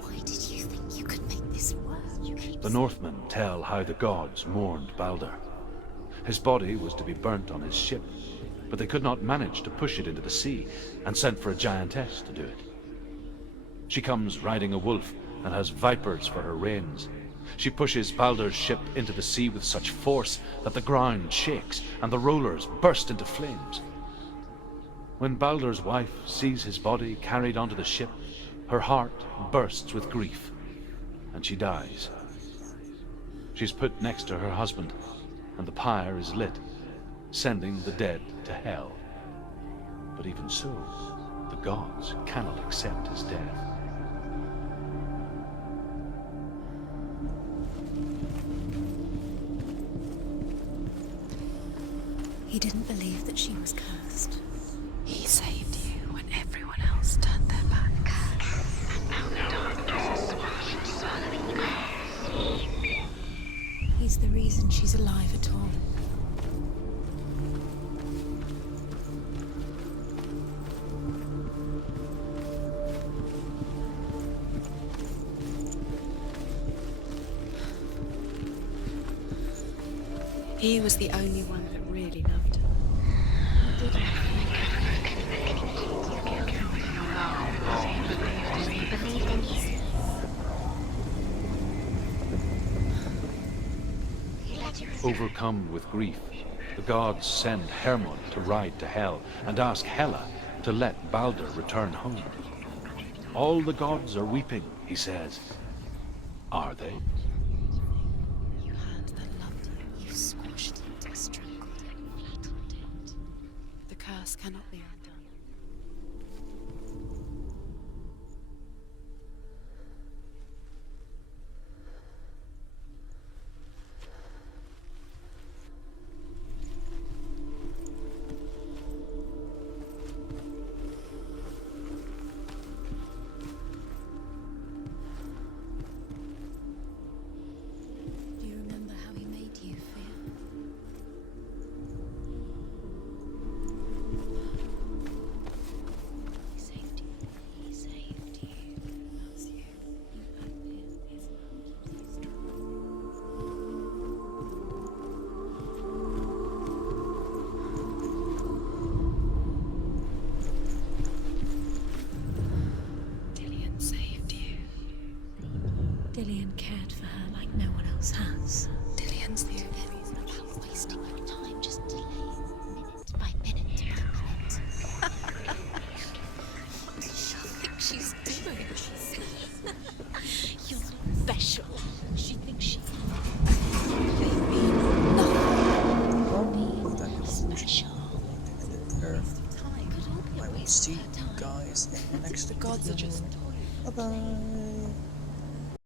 Why did you think you could make this work? The Northmen tell how the gods mourned Balder. His body was to be burnt on his ship, but they could not manage to push it into the sea, and sent for a giantess to do it. She comes riding a wolf and has vipers for her reins. She pushes Balder's ship into the sea with such force that the ground shakes and the rollers burst into flames. When Balder's wife sees his body carried onto the ship, her heart bursts with grief, and she dies. She's put next to her husband, and the pyre is lit, sending the dead to hell. But even so, the gods cannot accept his death. He didn't believe that she was cursed. He saved you when everyone else turned their back. He's He's the reason she's alive at all. He was the only one that really loved her. Overcome with grief, the gods send Hermod to ride to Hell and ask Hela to let Balder return home. All the gods are weeping, he says. Are they? You had that loved you. You squashed it, strangled it, flattened it. The curse cannot be undone. Do you remember how he made you feel? He saved you. He saved you. He loves you. You have him. His love keeps you strong. Dillian saved you. Dillian cared for her like no one else has. Dillian's the only reason. About wasting your time, just delay minute by minute by minute. What does she think she's doing? You're special. She thinks she Put that special. there. Time could all be I will wasted see you guys in the next The gods are just Bye bye.